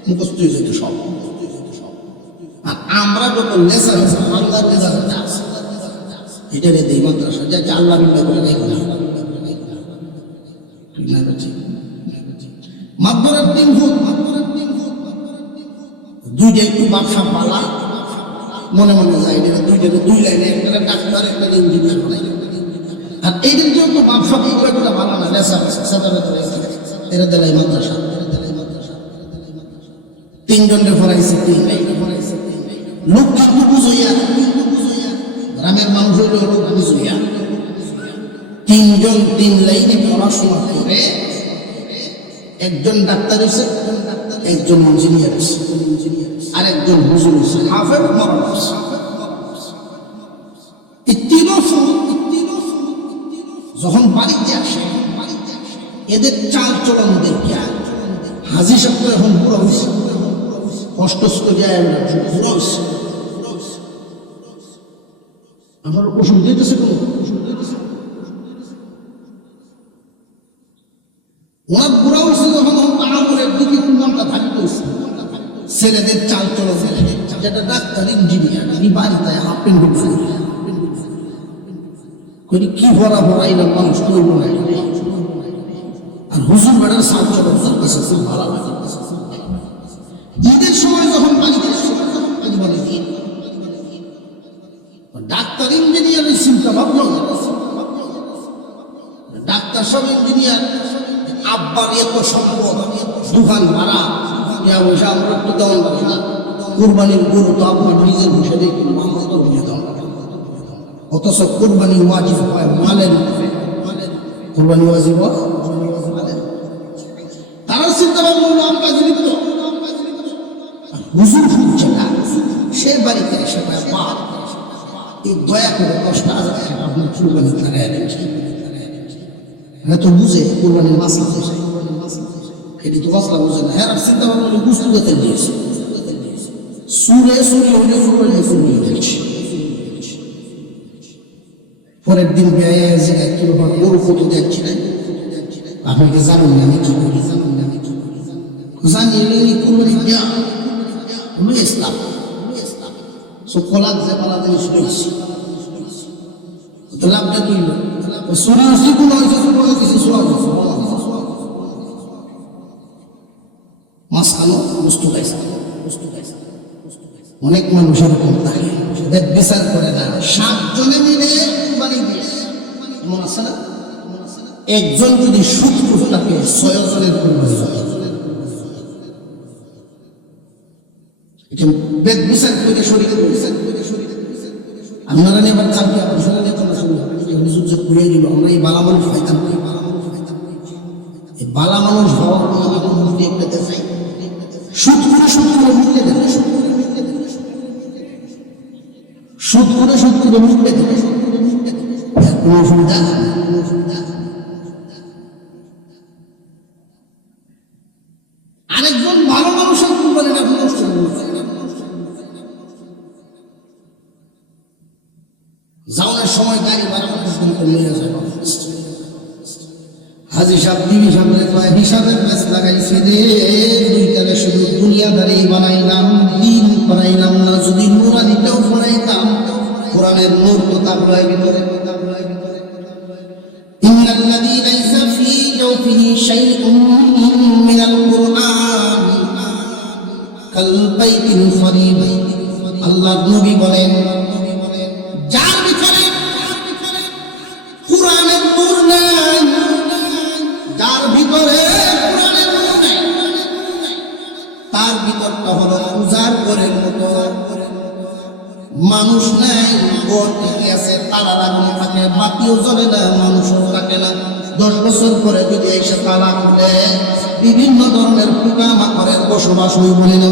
মুখস্থ হয়ে যেত সব। আর আমরা যত লেসার বাংলার লেসার এটা রে দেই মাদ্রাসা, যাকে আল্লাহ বিল্লাহ বলে দেয় না। মাদ্রাসার দিন হোক, দুইটা একটু ব্যবসা পালা মনে মনে যায়, দুইটা দুই লাইনে, একটা ডাক্তার, একটা ইঞ্জিনিয়ার বানাই। আর এইদের জন্য তো ব্যবসা এগুলো ভালো না, লেসা এরা দেয় মাদ্রাসা। তিনজনের ফরাইছে, লোক কিন্তু বুঝইয়া, গ্রামের মানুষ হইল লোক বুঝইয়া, তিনজন তিন লাইনে পড়াশোনা করে একজন ডাক্তার হয়েছে, একজন ইঞ্জিনিয়ার হয়েছে, আর একজন হুজুর হয়েছে, হাফেজ মরণ হয়েছে। যখন বাড়িতে আসে এদের চাল চলন দেখিয়া হাজি সাহেব তো এখন বুড়ো হয়েছে, কষ্ট যায় বুড়ো হয়েছে, আমার ওষুধ দিতেছে, কোনো ওষুধ দিতেছে ওনার বুড়া হয়েছে যখন আঙুলের দিকে মনটা থাকতে হয়েছে। ছেলেদের চাল চলন, যেটা ডাক্তার ইঞ্জিনিয়ার, বাড়িতে হাফ প্যান্ট করি কি ভরা ভরা এলাম মানুষ করবো না। আর হুজুর বেড়ার চাল চলন তার কাছে খুব ভালো লাগে। ঈদের সময় যখন বাড়িতে বলে ডাক্তার ইঞ্জিনিয়ারের চিন্তা ভাবনা, ডাক্তার সব ইঞ্জিনিয়ার, আব্বার এত সম্পদ, দোকান ভাড়া, আমরা একটু দেওয়ান পারি না, কোরবানির গরু তো আপনার নিজের বসে দেখুন, আমরা তো বুঝে দেওয়ান পারি। অথচ কোরবানি ওয়াজিব হয় মালের, কোরবানি ওয়াজিব হয় মালের। তারা চিন্তা ভাবনা হলো আমরা জীবিত, হুজুর ফুটছে না, সে বাড়িতে এসে পাপ এই দয়া করে 10,000 টাকা আপনার কোরবানি লাগাই দিচ্ছে। হ্যাঁ তো বুঝে কোরবানির মাসলা বুঝে, এটি তো মাসলা বুঝে না। হ্যাঁ চিন্তা ভাবনা হলে বুঝতে করতে দিয়েছে, সুরে সুরে হলে কোরবানি ফুরিয়ে দিয়েছে। পরের দিন ব্যয় কি ব্যাপার, গরু কত দেখছি না, আপনাকে জানুন না আমি কি করি, জানি কোরবানি দেওয়া হলো ইসলাম। সকলাক যে পালা জিনিস রয়েছে, লাভটা কি হলো? অনেক মানুষ এরকম থাকে, বিচার করে না। 7 জনে মিলে কুরবানি দিয়েছে, এমন আছে না? একজন যদি সুদখোর থাকে 6 জনের কুরবানি হয়। এটা বেদ বিচার করে শরীরে বিচার করে শরীরে। আপনারা এবার কালকে আপনারা নেতা শুরু হবে, হুজুর যে ঘুরে গেল, আমরা এই বালা মানুষ পাইতাম না, এই বালা মানুষ হওয়ার মধ্যে পেতে চাই। সুদ করে মুখে দেন, সুদ করে মুখে দেন, কোনো অসুবিধা যাওয়ার সময় গাড়ি ভাড়া পর্যন্ত নিয়ে যাবে। হাজি সাহেব বিবি সাহেবের কয় হিসাবের ম্যাচ লাগাইছে রে, দুইটারে শুধু দুনিয়াদারি বানাইলাম, দিন করাইলাম না। যদি নুরানিতেও পড়াইতাম, কোরআনের নূর তো তাবলায় ভিতরে। ইন্নাল্লাযী লাইসা ফী জাওফিহি শাইউন মিনাল কুরআন কাল বাইতিল খরিব। আল্লাহর নবী বলেন, যার ভিতরে কোরআনের নূর নাই, যার ভিতরে কোরআনের নূর নাই, তার ভিতরটা হলো উজাড় ঘরের মতো। মানুষ নাই, ঘর টিকে আছে, তালা লাগানো থাকে, বাতিও জ্বলে না, মানুষও থাকে না। 10 বছর পরে যদি এসে তালা খুলে, বিভিন্ন ধরনের পোকামাকড়ের বসবাস হইব না।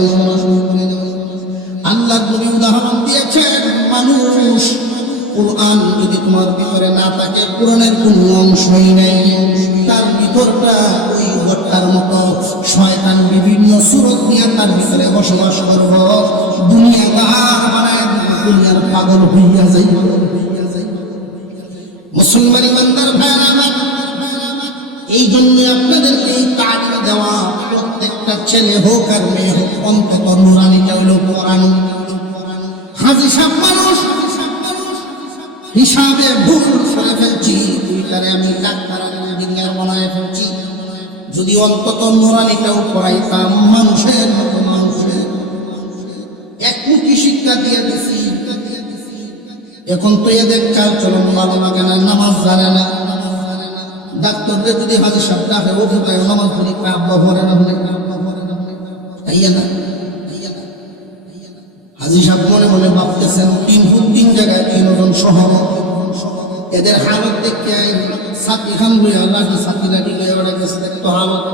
আল্লাহ নবী উদাহরণ দিয়েছেন, মানুষ কোরআন যদি তোমার ভিতরে না থাকে, কোরআনের কোন অংশই নেই, তার ভিতরটা ওই ঘরটার মতো। শয়তান বিভিন্ন সুরত দিয়ে তার ভিতরে বসবাস করব, দুনিয়া বানায় দুনিয়ার পাগল হইয়া যাই। মুসলমান ইমানদার ভাইরা আমার, এই জন্য আপনাদেরকে এই তালিম দেওয়া, প্রত্যেকটা ছেলে হোক আর মেয়ে হোক, অন্তত নুরানিটা হইল কোরআন। হাজি সাহেব মানুষ হিসাবে ভুল করে ফেলছি, দুইটারে আমি ডাক্তার ইঞ্জিনিয়ার বানায় ফেলছি। যদি অন্তত নুরানিটাও পড়াইতাম, মানুষের মতো মানুষের একমুখী শিক্ষা দিয়ে দিছি। এখন তো এদের চাল চলন ভালো লাগে না, নামাজ জানে না। ডাক্তারদের যদি হাজি সাহেব ডাকে, ওঠে পায় নামাজ পড়ি, আব্বা ভরে না হলে তাইয়া না। হাজি সাহেব মনে মনে ভাবতেছেন, 3 ফুট 3 জায়গায় 3 জন শহর। এদের হালত দেখে ছাতি খান লইয়া লাঠি, ছাতি লাঠি লইয়া বেড়া গেছে। দেখতো হালত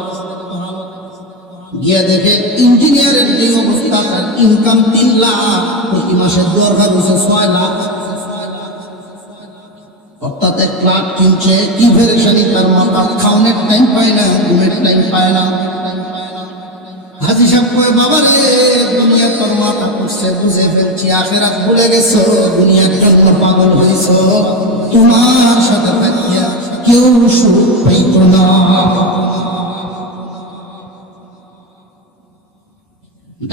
গিয়া দেখে ইঞ্জিনিয়ারের যে অবস্থা, তার ইনকাম 3 লাখ, প্রতি মাসে দরকার হচ্ছে 6 লাখ। অর্থাৎ 1 লাখ কিনছে, কি ফেরেশানি তার মাথা, খাওয়ানোর টাইম পায় না, ঘুমের টাইম পায় না। হাজি সাহেব কয়, বাবা রে, দুনিয়া তোর মাথা করছে, বুঝে ফেলছি, আখিরাত ভুলে গেছো, দুনিয়ার জন্য পাগল হয়েছো। তোমার সাথে থাকিয়া কেউ সুখ পাইত না।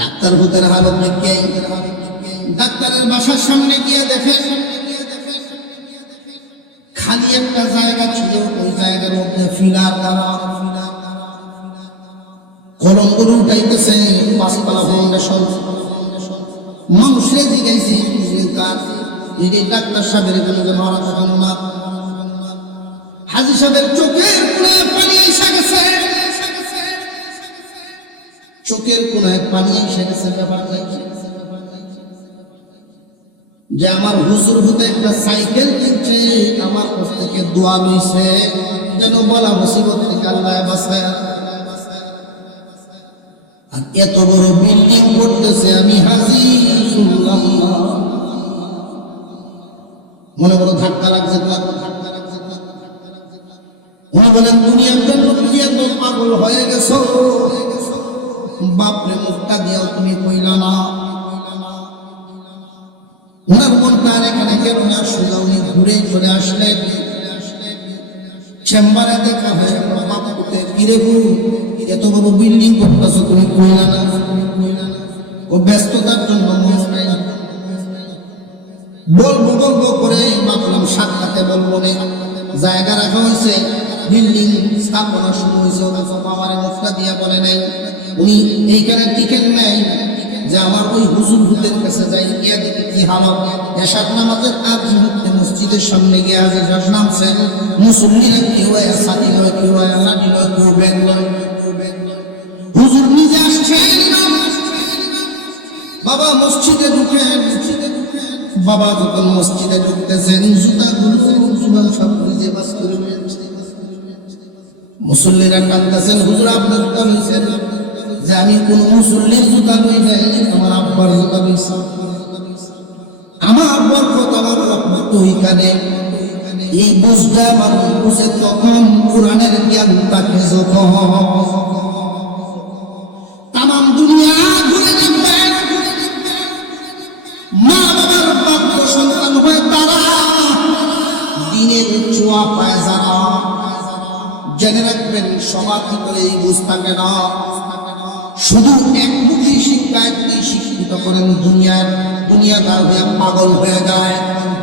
ডাক্তার ভূতের হালত দেখে ডাক্তারের বাসার সামনে গিয়ে দেখে খালি একটা জায়গা ছিল, ওই জায়গার মধ্যে ফিলার দ্বারা কলমগুলো উঠাইতেছে, 5 তলা ফাউন্ডেশন। মানুষের জিজ্ঞাসি, ডাক্তার সাহেবের কোনো মারা থাকানো না। হাজি সাহেবের চোখের কোনায় পানি এসে গেছে, চোখের কোনায় পানি এসে গেছে। ব্যাপার যে আমার হুজুর হতে একটা সাইকেল কিনছে, আমার কাছ থেকে দোয়া লইছে, যেন বলা মুসিবত থেকে আল্লাহ বাঁচায়। আর এত বড় বিল্ডিং করতেছে, আমি হাজি শুনলাম না। মনে বড় ধাক্কা লাগছে। উনি বলেন, দুনিয়ার জন্য তুমি এত পাগল হয়ে গেছো, বাপরে মুখটা দিয়েও তুমি কইলা না। ওনার মনটা আর এখানে গেল না, সোজা উনি ঘুরে চলে আসলেন চেম্বারে। দেখা হয় বাপুতে, কিরে গুরু, এত বড় বিল্ডিং করতেছো, তুমি কইলা না। ও ব্যস্ততার জন্য মন নাই, বলবো বলবো করে ভাবলাম সাক্ষাতে বলবো না। জায়গা রাখা হয়েছে, বিল্ডিং স্থাপনা শুরু হয়েছে, আমার মুখটা দিয়া বলে নাই। উনি এইখানে টিকেন নাই যে আমার ওই হুজুর ভূতের কাছে যাই, গিয়া দেখি কি হালত। এশার নামাজের আগ মুহূর্তে মসজিদের সামনে গিয়ে হাজির নামছেন। মুসল্লিরা কি হয়, সাথী লয়, কি হয় লাঠি লয়, কেউ ব্যাগ লয়। হুজুর নিজে আসছেন, বাবা মসজিদে ঢুকেন। বাবা যখন মসজিদে ঢুকতেছেন, জুতাগুলো সব নিজে বাস করে নিয়েছে। মুসল্লিরা কাঁদতেছেন, হুজুর আপনার জুতা লইছেন? যে আমি কোন মুসল্লির জুতা লই নাই, আমার আব্বার জুতা লইছি। আমার বরকত, আমার রহমত ওইখানে। এই বুঝটা মানুষ বুঝে তখন, কোরআনের জ্ঞান তাকে যখন। তামাম দুনিয়া ঘুরে দেখবেন, মা বাবার বাধ্য সন্তান হয়ে তারা জেনে রাখবেন সবার ভিতরে এই বুঝ থাকে না। শুধু একমুখী শিক্ষায় যদি শিক্ষিত করেন দুনিয়াদার হয়ে পাগল হয়ে যায়,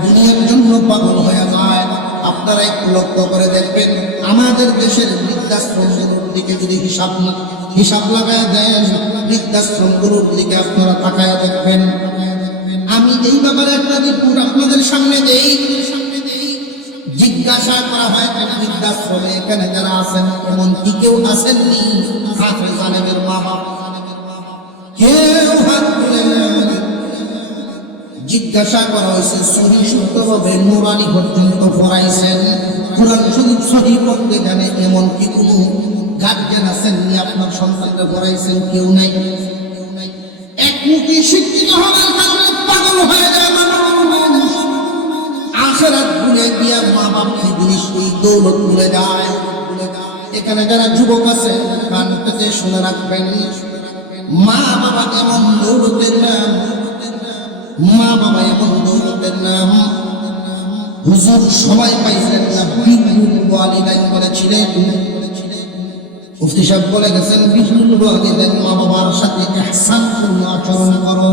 দুনিয়ার জন্য পাগল হয়ে যায়। আপনারা একটু লক্ষ্য করে দেখবেন, আমাদের দেশের বৃদ্ধাশ্রমগুলোর দিকে যদি হিসাব লাগায় দেন, বৃদ্ধাশ্রমগুলোর দিকে আপনারা তাকায় দেখবেন। আমি এই ব্যাপারে একটা রিপোর্ট আপনাদের সামনে দেই। জিজ্ঞাসা করা হয় কেন বৃদ্ধাশ্রমে এখানে যারা আছেন এমন কি কেউ আসেননি কাফের জালেমের মা বাপ? কেউ হাত তুলে নেন। জিজ্ঞাসা করা হয়েছে, সহি শুদ্ধভাবে নুরানি পর্যন্ত পড়াইছেন, কোরআন শরীফ সহি পড়তে জানে এমন কি কোনো গার্জেন আছেননি? আপনার সন্তানকে পড়াইছেন? কেউ নাই। একমুখী শিক্ষিত হওয়ার কারণে পাগল হয়ে যায় মানুষ, আখিরাত ভুলে গিয়ে মা বাপ কি জিনিস এই দৌলত ভুলে যায়। এখানে যারা যুবক আছে কান পেতে শুনে রাখবেন, মা বাবা এমন দৌলতের নাম, মা বাবা এমন দৌলতের নাম। হুজুর সবাই পাইছেন না, বিরুল ওয়ালিদাইন বলেছিলেন। মুফতি সাহেব বলে গেছেন, বিরুল ওয়ালিদাইন মা বাবার সাথে ইহসানপূর্ণ আচরণ করো।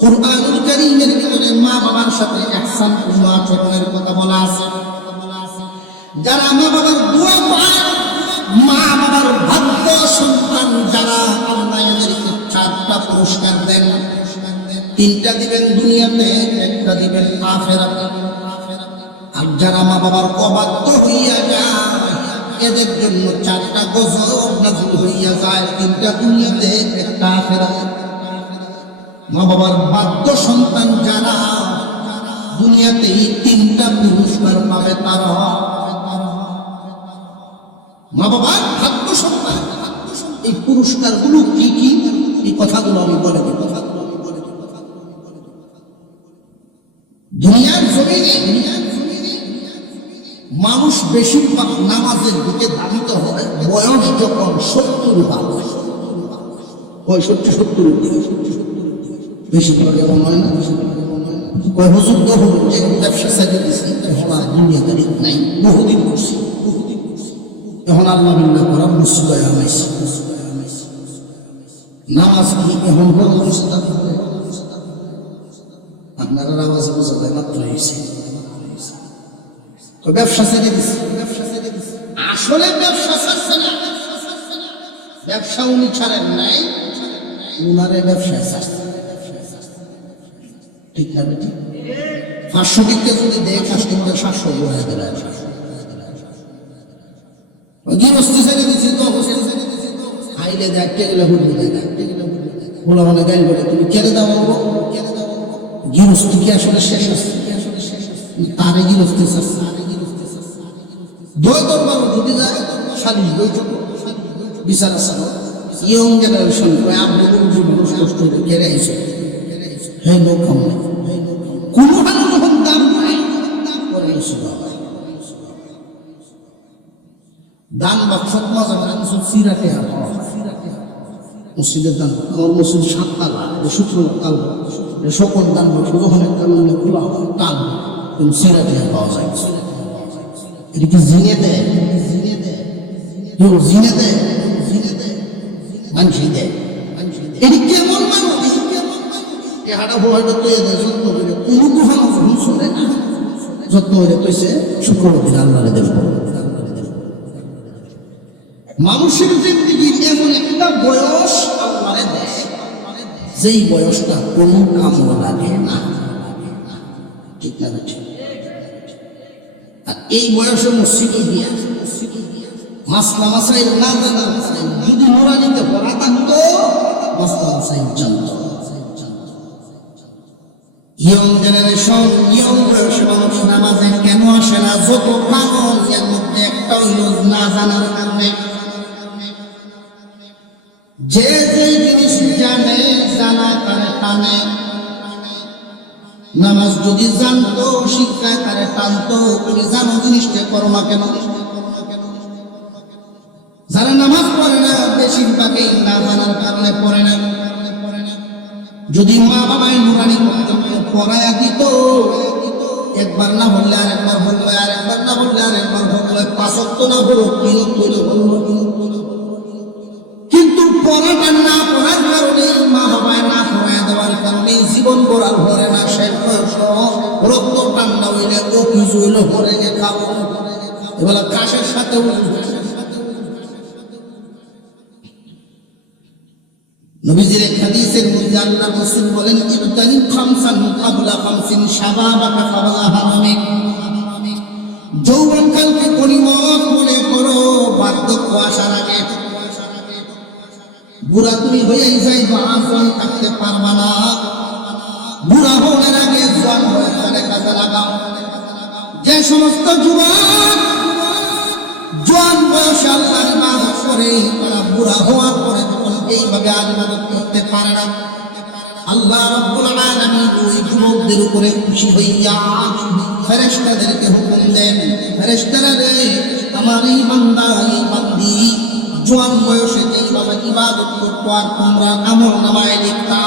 কুরআনুল কারীমের ভিতরে মা বাবার সাথে ইহসানপূর্ণ আচরণের কথা বলা আছে। যারা মা বাবার দোয়া পায়, মা বাবার ভাগ্য সন্তান যারা, আল্লাহ এদেরকে 4টা পুরস্কার দেন। 3টা দিবেন দুনিয়াতে, 1টা দিবেন আখিরাতে। আর যারা মা বাবার অবাধ্য হইয়া যায়, এদের জন্য 4টা গজব নাযিল হইয়া যায়, 3টা দুনিয়াতে, 1টা আখিরাতে। মা বাবার বাধ্য সন্তান যারা, দুনিয়াতেই 3টা পুরস্কার পাবে তারা। মা বাবার ভাগ্য সন্তান, এই পুরস্কারগুলো কি কি? এই কথাগুলো আমি বলে দেব। দুনিয়ার জমিনে মানুষ বেশিরভাগ নামাজের দিকে ধাবিত হয় বয়স যখন 70 হয়, 65-70 দিকে বেশি করে। এমন হয় না? হুজুর বহু যে ব্যবসা সাইডে দিচ্ছি, এখন দুনিয়াদারি নাই, বহুদিন করছি, এখন আল্লাহ বিল্লাহ করা মুসিবায় আনাইছি। নামাজ কি এখন বলতে আপনারা নামাজ বুঝা যায় মাত্র হয়েছে, ব্যবসা ছেড়ে দিচ্ছে। আসলে ব্যবসা ছাড়ছে না, ব্যবসা উনি ছাড়েন নাই, উনারে ব্যবসায় ছাড়ছে। ঠিক না বেটি? 500 টিকে যদি দেয়, কাজটি 700 বলে দেয়। গৃহস্থ ছেড়ে দিচ্ছি তো আইলে দেয়, টেগলে হুড়ি দেয়, বলা মানে গাইল বলে তুমি কেড়ে দাও। গৃহস্থ কি আসলে শেষ আছে? তারে গৃহস্থ দই দরবার যদি যায়, সালিশ দই বিচার আছে। ইয়ং জেনারেশন কষ্ট কেড়ে আইসো, হ্যাঁ লোক কম নেই, কোনো ভালো যখন দাম নাই করে দান বাক্স মজা করে সিরাটে মসজিদের দান। আমার মসজিদ 7 তালা, 17 তালা, সকল দান বাক্স যখন একটা খোলা হয় টান, কিন্তু সিরাটে পাওয়া যায়। এটা কি জিনে দেয়? জিনে দেয়, মানুষই দেয়। এটি কেমন মানুষ? হাঁটা হয়তো তৈরি দেয় যত্ন করে, কোনো গুহানো যখন চলে না, যত্ন করে তৈছে শুক্রবার দিন আল্লাহ দেব। মানুষের জিন্দেগি এমন একটা বয়স আল্লাহরে দেয়, যেই বয়সটা কোনো কামও লাগে না। ঠিক না? আর এই বয়সে মসজিদে গিয়া মাসলা মাসাইল না জানা, যদি নুরানিতে পড়া থাকতো মাসলা মাসাইল জানত। ইয়ং জেনারেশন, ইয়ং বয়সে মানুষ নামাজে কেন আসে না? যত কারণ, এর মধ্যে একটা হইল না জানার কারণে। যে যে জিনিস জানে, জানা তারে টানে। নামাজ যদি জানতো, শিক্ষা তারে টানতো। তুমি জানো জিনিসটা করো না কেন? যারা নামাজ পড়ে না, বেশিরভাগই না জানার কারণে পড়ে না। যদি মা বাবাই নুরানি পড়ায়া দিত, একবার না বললে আরেকবার বললো, আরেকবার না বললে বাজারের মারফত 5 ওয়াক্ত না হলো 3 ওয়াক্ত হলো, কিন্তু পড়াটা না পড়ার কারণে মা বাবায় না পড়ায় দেওয়ার কারণে জীবন গড়ার ঘরে না শেষ বয়স রক্ত ঠান্ডা হইলে ও কিছু হইলে পরে গিয়ে খাবো এবার কাশের সাথে নবীজির এক হাদিসের মধ্যে আল্লাহ রাসূল বলেন ইবতালিন খামসান ক্বাবলা খামসিন শাবাবাকা ক্বাবলা হারামিক, যৌবনকালকে পরিমত মনে করো বার্ধক্য আসার আগে। বুড়া তুমি হয়েই যাইবা, জোয়ান থাকতে পারবা না। বুড়া হওয়ার আগে জোয়ান বয়সে কাজে লাগাও। যে সমস্ত যুবক জোয়ান বয়সে আল্লাহর ইবাদত করে তারা বুড়া হওয়ার পরে যখন এইভাবে ইবাদত করতে পারে না, আল্লাহ রাব্বুল আলামিন ওই যুবকদের উপরে খুশি হইয়া ফেরেশতাদেরকে হুকুম দেন, ফেরেশতারা রে আমার এই বান্দা এই বান্দি জোয়ান বয়সে যেইভাবে ইবাদত করতো আর তোমরা আমল নামায় লিখতা,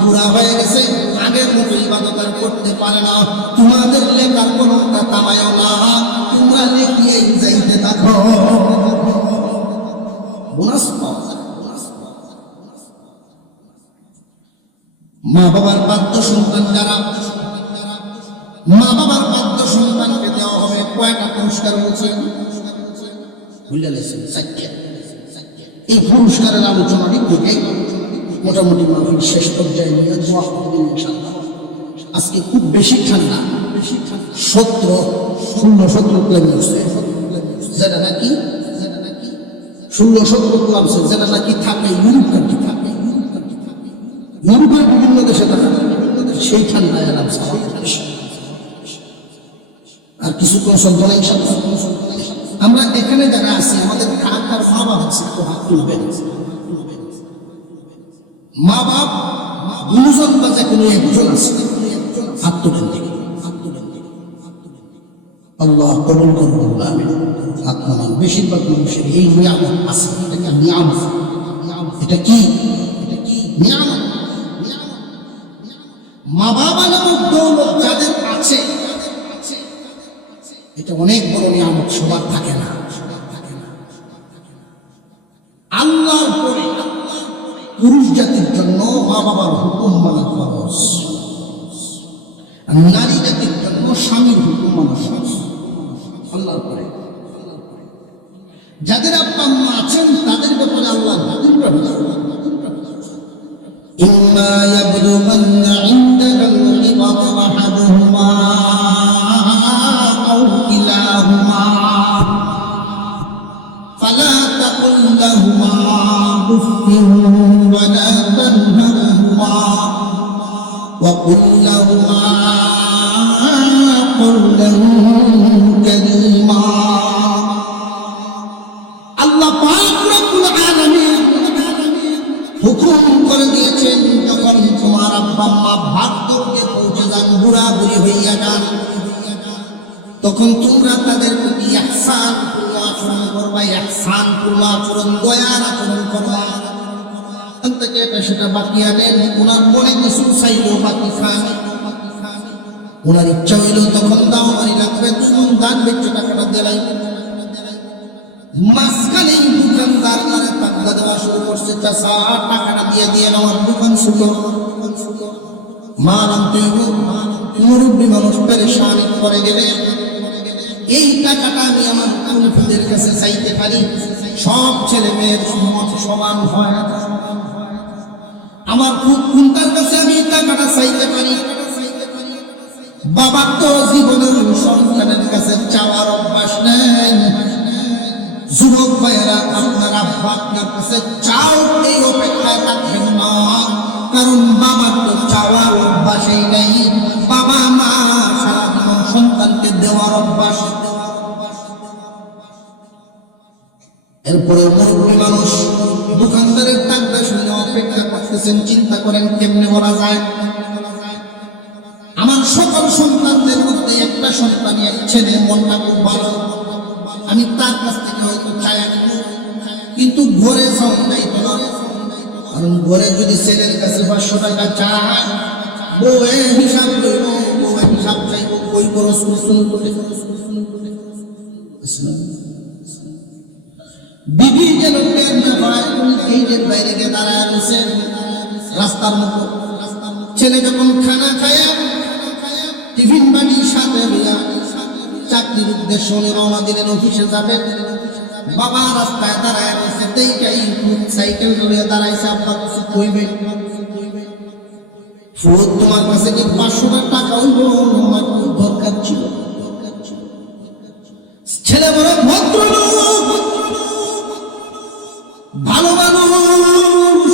বুড়া হয়ে গেছে আগের মতো ইবাদত আর করতে পারে না, তোমাদের লেখার কোনো কামায়ও না, তোমরা লিখিয়েই যাইতে থাকো। বোনাস পাওয়া যায়। মা বাবার বাধ্য সন্তান যারা, মা বাবার বাধ্য সন্তানকে দেওয়া হবে কয়টা পুরস্কার হচ্ছে বুঝলে লেছেন? 4টা। এই পুরস্কারের আলোচনাটি ঘটে মোটামুটি মাহফিল শেষ পর্যায়ে নিয়ে দোয়া করবেন ইনশাআল্লাহ। আজকে খুব বেশি ঠান্ডা, 16 প্লেন হচ্ছে যেটা নাকি 16-17 ক্লাবছে, যেটা নাকি থাকে ইউরোপ কান্ট্রি, থাকে ইউরোপের বিভিন্ন দেশে থাকে, সেই ঠান্ডায় এলাম আর কিছু কৌশল বলে ইনশাআল্লাহ। আমরা এখানে যারা আছি আমাদের কার বাবা হচ্ছে একটু হাত তুলবেন। মা বাপ দুজন বা যে কোনো একজন আছে হাত তুলেন দেখি, আল্লাহ কবুল করুন। আমিন। হাত নামান। বেশিরভাগ মানুষের এই নিয়ামত আছে। এটা নিয়ামত। এটা কি নিয়ামত? মা বাবা নামক দৌলত যাদের আছে এটা অনেক বড় নিয়ামত, সবার থাকে না। আল্লাহর পরে পুরুষ জাতির জন্য মা বাবার হুকুম মানা ফরজ, নারী জাতির জন্য স্বামীর হুকুম মানা ফরজ। আল্লাহর পরে যাদের আব্বা আম্মা আছেন তাদের ব্যাপারে আল্লাহ হুকুমটা ইম্মা ইয়াবলুগান্না ইনদাকাল কিবারা আহাদুহুমা আও কিলাহুমা ফালা তাকুল লাহুমা উফিন ওয়া লা তানহারহুমা ওয়া কুল লাহুমা কওলান কারীমা। আল্লাহ পাক রব্বুল আলামিন হুকুম করে দিয়েছেন যখন তোমার আব্বা আম্মা বার্ধক্যে পৌঁছে যান, বুড়া বুড়ি হইয়া যান, তখন তোমরা তাদের প্রতি ইহসান পূর্ণ আচরণ করবা, ইহসান পূর্ণ আচরণ, দয়ার আচরণ করবা। থেকে এটা সেটা বাকি আনেন, ওনার মনে কিছু চাইলেও বাকি খান, ওনার ইচ্ছা হইল তখন দাও, মারি রাখবে তুমি দান বেচে টাকাটা দেলাই। মাঝখানে দোকানদার তারা টাকা দেওয়া শুরু করছে, চাষা টাকাটা দিয়ে আমার দোকান ছোট, মান আনতে মুরব্বী মানুষ পেরেশানি করে গেলে এই টাকাটা আমি আমার মুরব্বীদের কাছে চাইতে পারি। সব ছেলে মেয়ের সমান হয়, আমার কোনটার কাছে আমি টাকাটা চাইতে পারি? বাবার তো জীবনের সন্তানের কাছে চাওয়ার অভ্যাস নেই। যুবক ভাইয়েরা আপনার আব্বা আপনার কাছে চাও এই অপেক্ষায় থাকবেন না, কারণ বাবার তো চাওয়ার অভ্যাসই নেই। বাবা মা সারা জীবন সন্তানকে দেওয়ার অভ্যাস। এরপরে মুরব্বী মানুষ দোকানদারের টাকা শুনে অপেক্ষা করতেছেন, চিন্তা করেন কেমনে বলা যায়। আমার সকল সন্তানদের মধ্যে একটা সন্তান, এক ছেলে, মনটা খুব ভালো, আমি তার কাছ থেকে হয়তো চাই, কিন্তু ঘরে যাও নাই তো না, কারণ ঘরে যদি ছেলের কাছে 500 টাকা চায়, বউয়ে হিসাব লইব, বউয়ে হিসাব চাইব, কই খরচ করছেন বলে। বিবি যেন টের না পায় উনি গেটের বাইরে গিয়ে দাঁড়ায় আছেন রাস্তার মতো। ছেলে যখন খানা খায় টিফিন বাড়ি সাথে লইয়া চাকরির উদ্দেশ্যে উনি রওনা দিলেন, অফিসে যাবেন। বাবা রাস্তায় দাঁড়ায় রয়েছে, দেখেই সাইকেল ধরে দাঁড়াইছে। আব্বা কিছু কইবেন? ফুল তোমার কাছে কি 500 টাকা হইব? আমার খুব দরকার ছিল। ছেলে বড় ভদ্রলোক, ভালো মানুষ,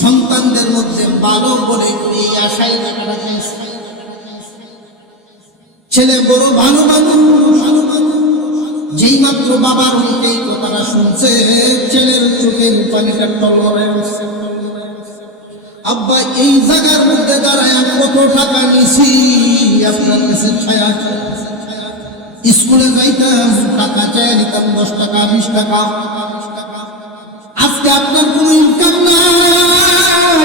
সন্তানদের মধ্যে ভালো বলে এই আশাই টাকাটা চাইছে। ছেলে বড় ভালো মানুষ, যেই মাত্র বাবার মুখে এই কথাটা শুনছে ছেলের চোখের পানিটা টলমলে উঠছে। আব্বা এই জায়গার মধ্যে দাঁড়ায় কত টাকা নিছি আপনার কাছে? ছায়া স্কুলে যাইতাম, টাকা চাই নিতাম 10 টাকা 20 টাকা। আজকে আপনার কোনো ইনকাম নাই,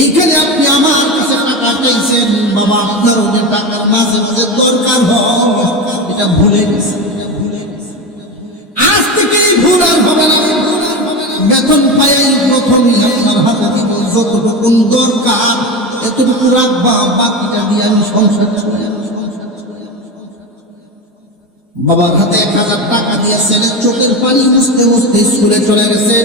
এইখানে আপনি আমার কাছে টাকা চাইছেন। বাবা আপনার ওই টাকার মাঝে মাঝে দরকার হয়, এটা ভুলে গেছে। আজ থেকে ভুল আর হবে না। বেতন পাই প্রথমেই আপনার হাতে দিব, যতটুকু দরকার এতটুকু রাখবা, বাকিটা দিয়ে আমি সংসার চালাই। বাবার হাতে 1000 টাকা দিয়ে ছেলে চোখের পানি মুছতে মুছতে স্কুলে চলে গেছে।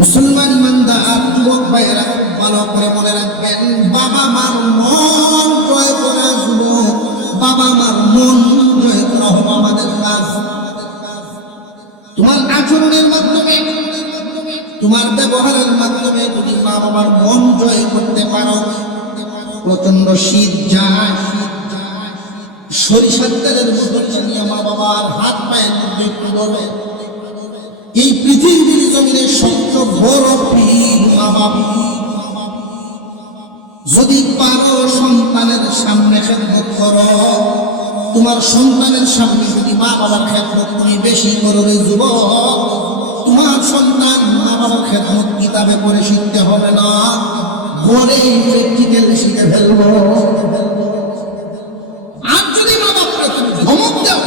মুসলমান ইমানদার যুবক ভাইয়েরা ভালো করে মনে রাখবেন, বাবা মার মন জয় করা যুবক, বাবা মার মন জয় করা হবে আমাদের কাজ। তোমার আচরণের মাধ্যমে, তোমার ব্যবহারের মাধ্যমে যদি মা বাবার মন জয় করতে পারো, প্রচন্ড শীত যায়, সরিষার তেলের মতো নিয়ে মা বাবার হাত পায়ের মধ্যে একটু ধরবে। এই পৃথিবীর জমিনের সবচেয়ে বড় পীর মা বাবা। যদি পারো সন্তানের সামনে খেদমত করো, তোমার সন্তানের সামনে যদি মা বাবার খেদমত তুমি বেশি করো রে যুবক, তোমার সন্তান মা বাবার খেদমত কিতাবে পড়ে শিখতে হবে না, ঘরে প্র্যাকটিক্যালি শিখে ফেলবো। আর যদি মা বাপকে তুমি ধমক দাও,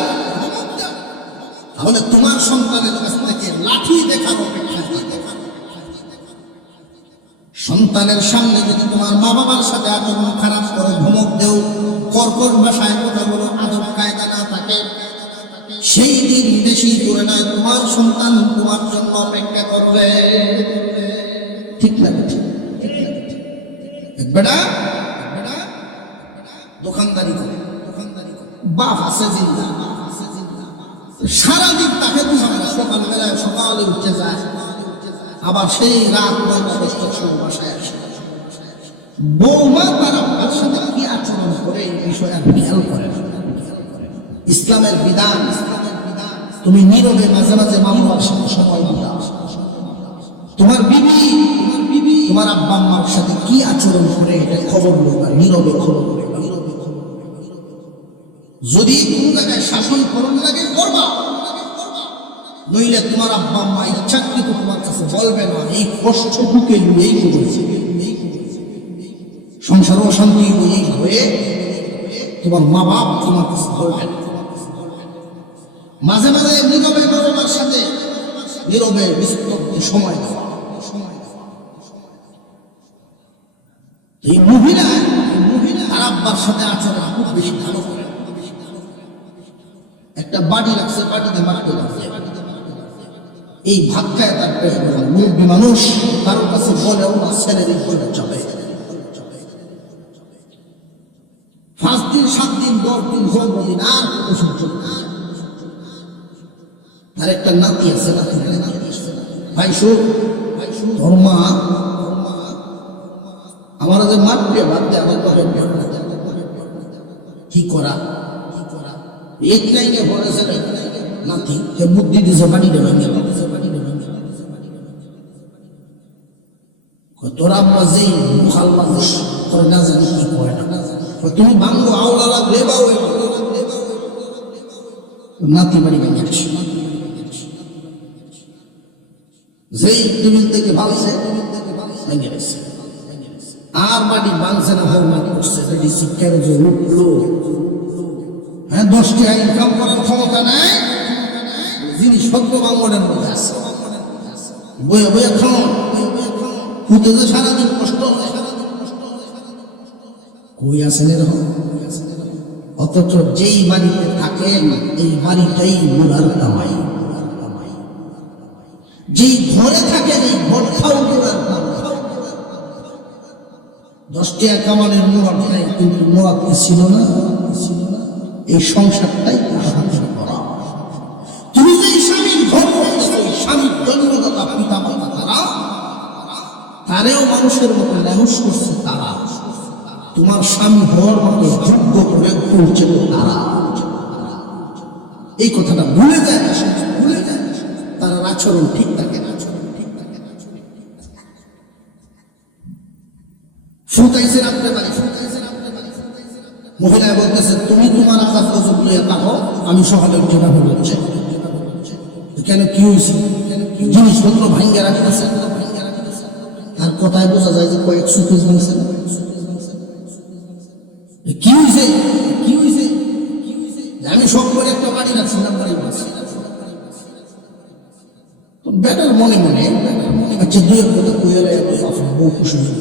তাহলে তোমার সন্তানের কাছ থেকে লাঠি দেখার অপেক্ষা। সন্তানের সামনে যদি তোমার মা বাবার সাথে আচরণ খারাপ করে, ধমক দেও, কর্কট ভাষায় কথা বলো, আদব কায়দা না থাকে, সেই দিন বেশি দূরে নয় তোমার সন্তান তোমার জন্য অপেক্ষা করবে। ঠিক না? বেটা দোকানদারি করে, বাপ আছে জিন্দা, সারাদিন তাকে বুঝাবে। সকালবেলায় সকালে উঠে যায়, আবার সেই রাত 9টা-10টার সময় বাসায় আসে। বৌমা তার আপনার সাথে কি আচরণ করে এই বিষয়ে আপনি খেয়াল করেন। ইসলামের বিধান, তুমি নীরবে মাঝে মাঝে মামলার সাথে সময় দিও। তোমার বিবি তোমার আব্বা আম্মার সাথে কি আচরণ করে এটা খবর লোকা, নীরবে খবর করে। যদি কোনো জায়গায় শাসন করণ লাগে করবা, নইলে তোমার আব্বা আম্মা ইচ্ছাকৃত তোমার কাছে বলবে না, এই কষ্ট বুকে নিয়েই করেছে। সংসার অশান্তি হয়ে তোমার মা বাপ তোমার কাছে বলবে না। মাঝে মাঝে নীরবে বাবার সাথে নীরবে নিস্তব্ধে সময় দেওয়া। এই মহিলা তার আব্বার সাথে আচরণ খুব বেশি ভালো করে। একটা বাড়ি রাখছে, বাড়িতে মারতে লাগছে, এই ভাগ্যায় তার মুরব্বী মানুষ কারোর কাছে বলেও না, ছেলের বলে চলে। 5 দিন 7 দিন 10 দিন 15 দিন আর সহ্য না। তার একটা নাতি আছে, ভাই শোক তোর মা আমার যে মারবে বাদে আমার কি করা, এক লাইনে বলেছে নাতি যে বুদ্ধি দিছে বাড়ি দেবে, তোরা আব্বা যেই মুখাল মানুষ তোর না জানি কি করে না, তুমি বাংলো আওলা লাগলে বা নাতি বাড়ি ভেঙে আসে। যেই টেবিল থেকে ভাবছে ভেঙে গেছে। আর বাড়ি বাংছে না হরমাত করছে, যদি শিক্ষার যে উঠলো, হ্যাঁ 10 টাকা ইনকাম করার ক্ষমতা নাই, জিনিসপত্র বাংলার মধ্যে আছে, বয়ে বয়ে খাও, খুঁজে যে সারাদিন কষ্ট হয়, কই আছেন এরকম? অথচ যেই বাড়িতে থাকেন এই বাড়িটাই মুরার কামাই, যেই ঘরে থাকেন এই ঘরটাও মুরার কামাই। 10 টাকা কামানের মুরাদ নাই, কিন্তু মুরাদ কি ছিল না? এই সংসারটাই তার হাতে করা। তুমি যেই স্বামীর ঘর করতেছো, স্বামীর জন্মদাতা পিতা মাতা তারা, তারেও মানুষের মতো ন্যাহুস করছে তারা, তোমার স্বামী হওয়ার মতো যোগ্য করে তুলছে তারা। এই কথাটা ভুলে যায়, ভুলে যায়, তার আচরণ ঠিক থাকে না। ফুটাইছে রাখতে পারি, মহিলা বলতেছে তুমি তোমার আজাদ গজব লইয়া থাকো, আমি সকালে উঠে না হচ্ছে কেন, কি হয়েছে? জিনিসপত্র ভাঙ্গে রাখতেছে, তার কথায় বোঝা যায় যে কয়েক সুকেজ ভাঙছে। কি হয়েছে? কি হয়েছে? আমি সব করে একটা বাড়ি রাখছিলাম, বাড়ি বেটার মনে মনে আচ্ছা 2 কথা কইলে বউ খুশি হইল।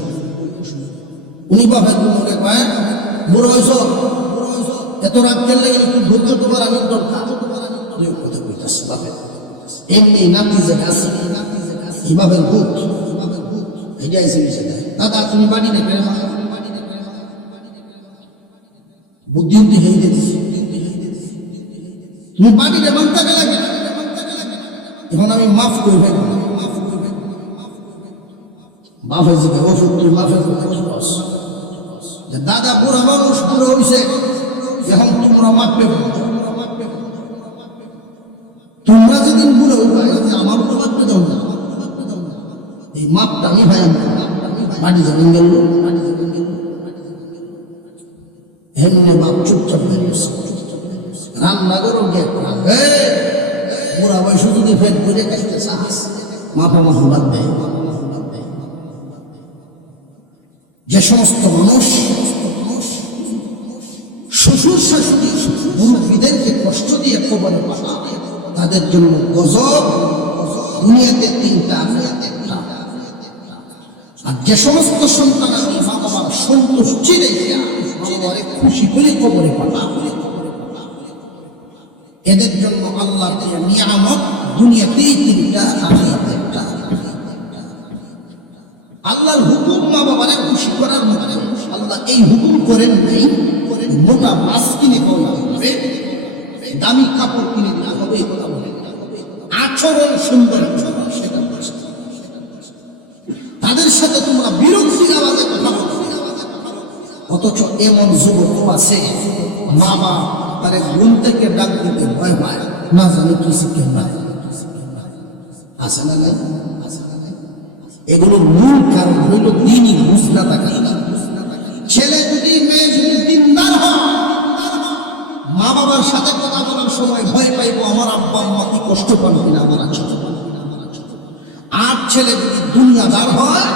উনি বাপের মনে পায় বড় হয়েছ, এত রাত খেললে একটু ধৈর্য তোমার আমি দরকার, 2 কথা কইতাছে বাপের। এমনি নাতি যে আছে এই বাপের ভূত, এটা এসে মিশে দেয়, দাদা তুমি বাড়ি নেবে না, বুদ্ধি হয়ে গেছে, তুমি বাড়িতে মানতে গেলে এখন আমি মাফ করবে, মাফ হয়েছে ওষুধ তুই মাফের দাদা পুরো মানুষ পুরো হয়েছে, এখন তোমরা মাপবে, তোমরা যেদিন পুরো আমার তো মাপতে দাও না, এই মাপটা আমি ভাই বাড়ি যাবেন গেল, এমনি বাপ চুপচাপ বেরিয়েছে, রান্না করো গেট বুড়া বয়স যদি ফেট করে খাইতে চাস মাফা মাফা বাদ দেয়। যে সমস্ত মানুষ শ্বশুর শাশুড়ি মুরব্বীদেরকে কষ্ট দিয়ে কবরে পাঠায়, তাদের জন্য গজব দুনিয়াতে 3টা, আর যে সমস্ত সন্তানাদি মা বাবার সন্তুষ্টি রেখে খুশি করে কবরে পাঠায়, এদের জন্য আল্লাহ নিয়ামত দুনিয়াতেই 3টা, আখিরাতে 1টা। আল্লাহর হুকুম মা বাবারে খুশি করার মতো আল্লাহ এই হুকুম করেন নেই, মোটা মাছ কিনে খাওয়াতে হবে, দামি কাপড় কিনে দিতে হবে, এই কথা বলে আচরণ সুন্দর সেটা তাদের সাথে তোমরা বিরক্তি আওয়াজে কথা বলতে। অথচ এমন যুবক আছে বাবা তারে ঘুম থেকে ডাক দিতে ভয় পায়, না জানি কি শিখে না আছে না নাই? এগুলো মূল কারণ হইল দিনই বুঝ না থাকা। ছেলে যদি মেয়ে যদি দিনদার হয়, মা বাবার সাথে কথা বলার সময় ভয় পাইবো আমার আব্বা আম্মা কি কষ্ট পান কিনা আমার আছে। আর ছেলে যদি দুনিয়াদার হয়,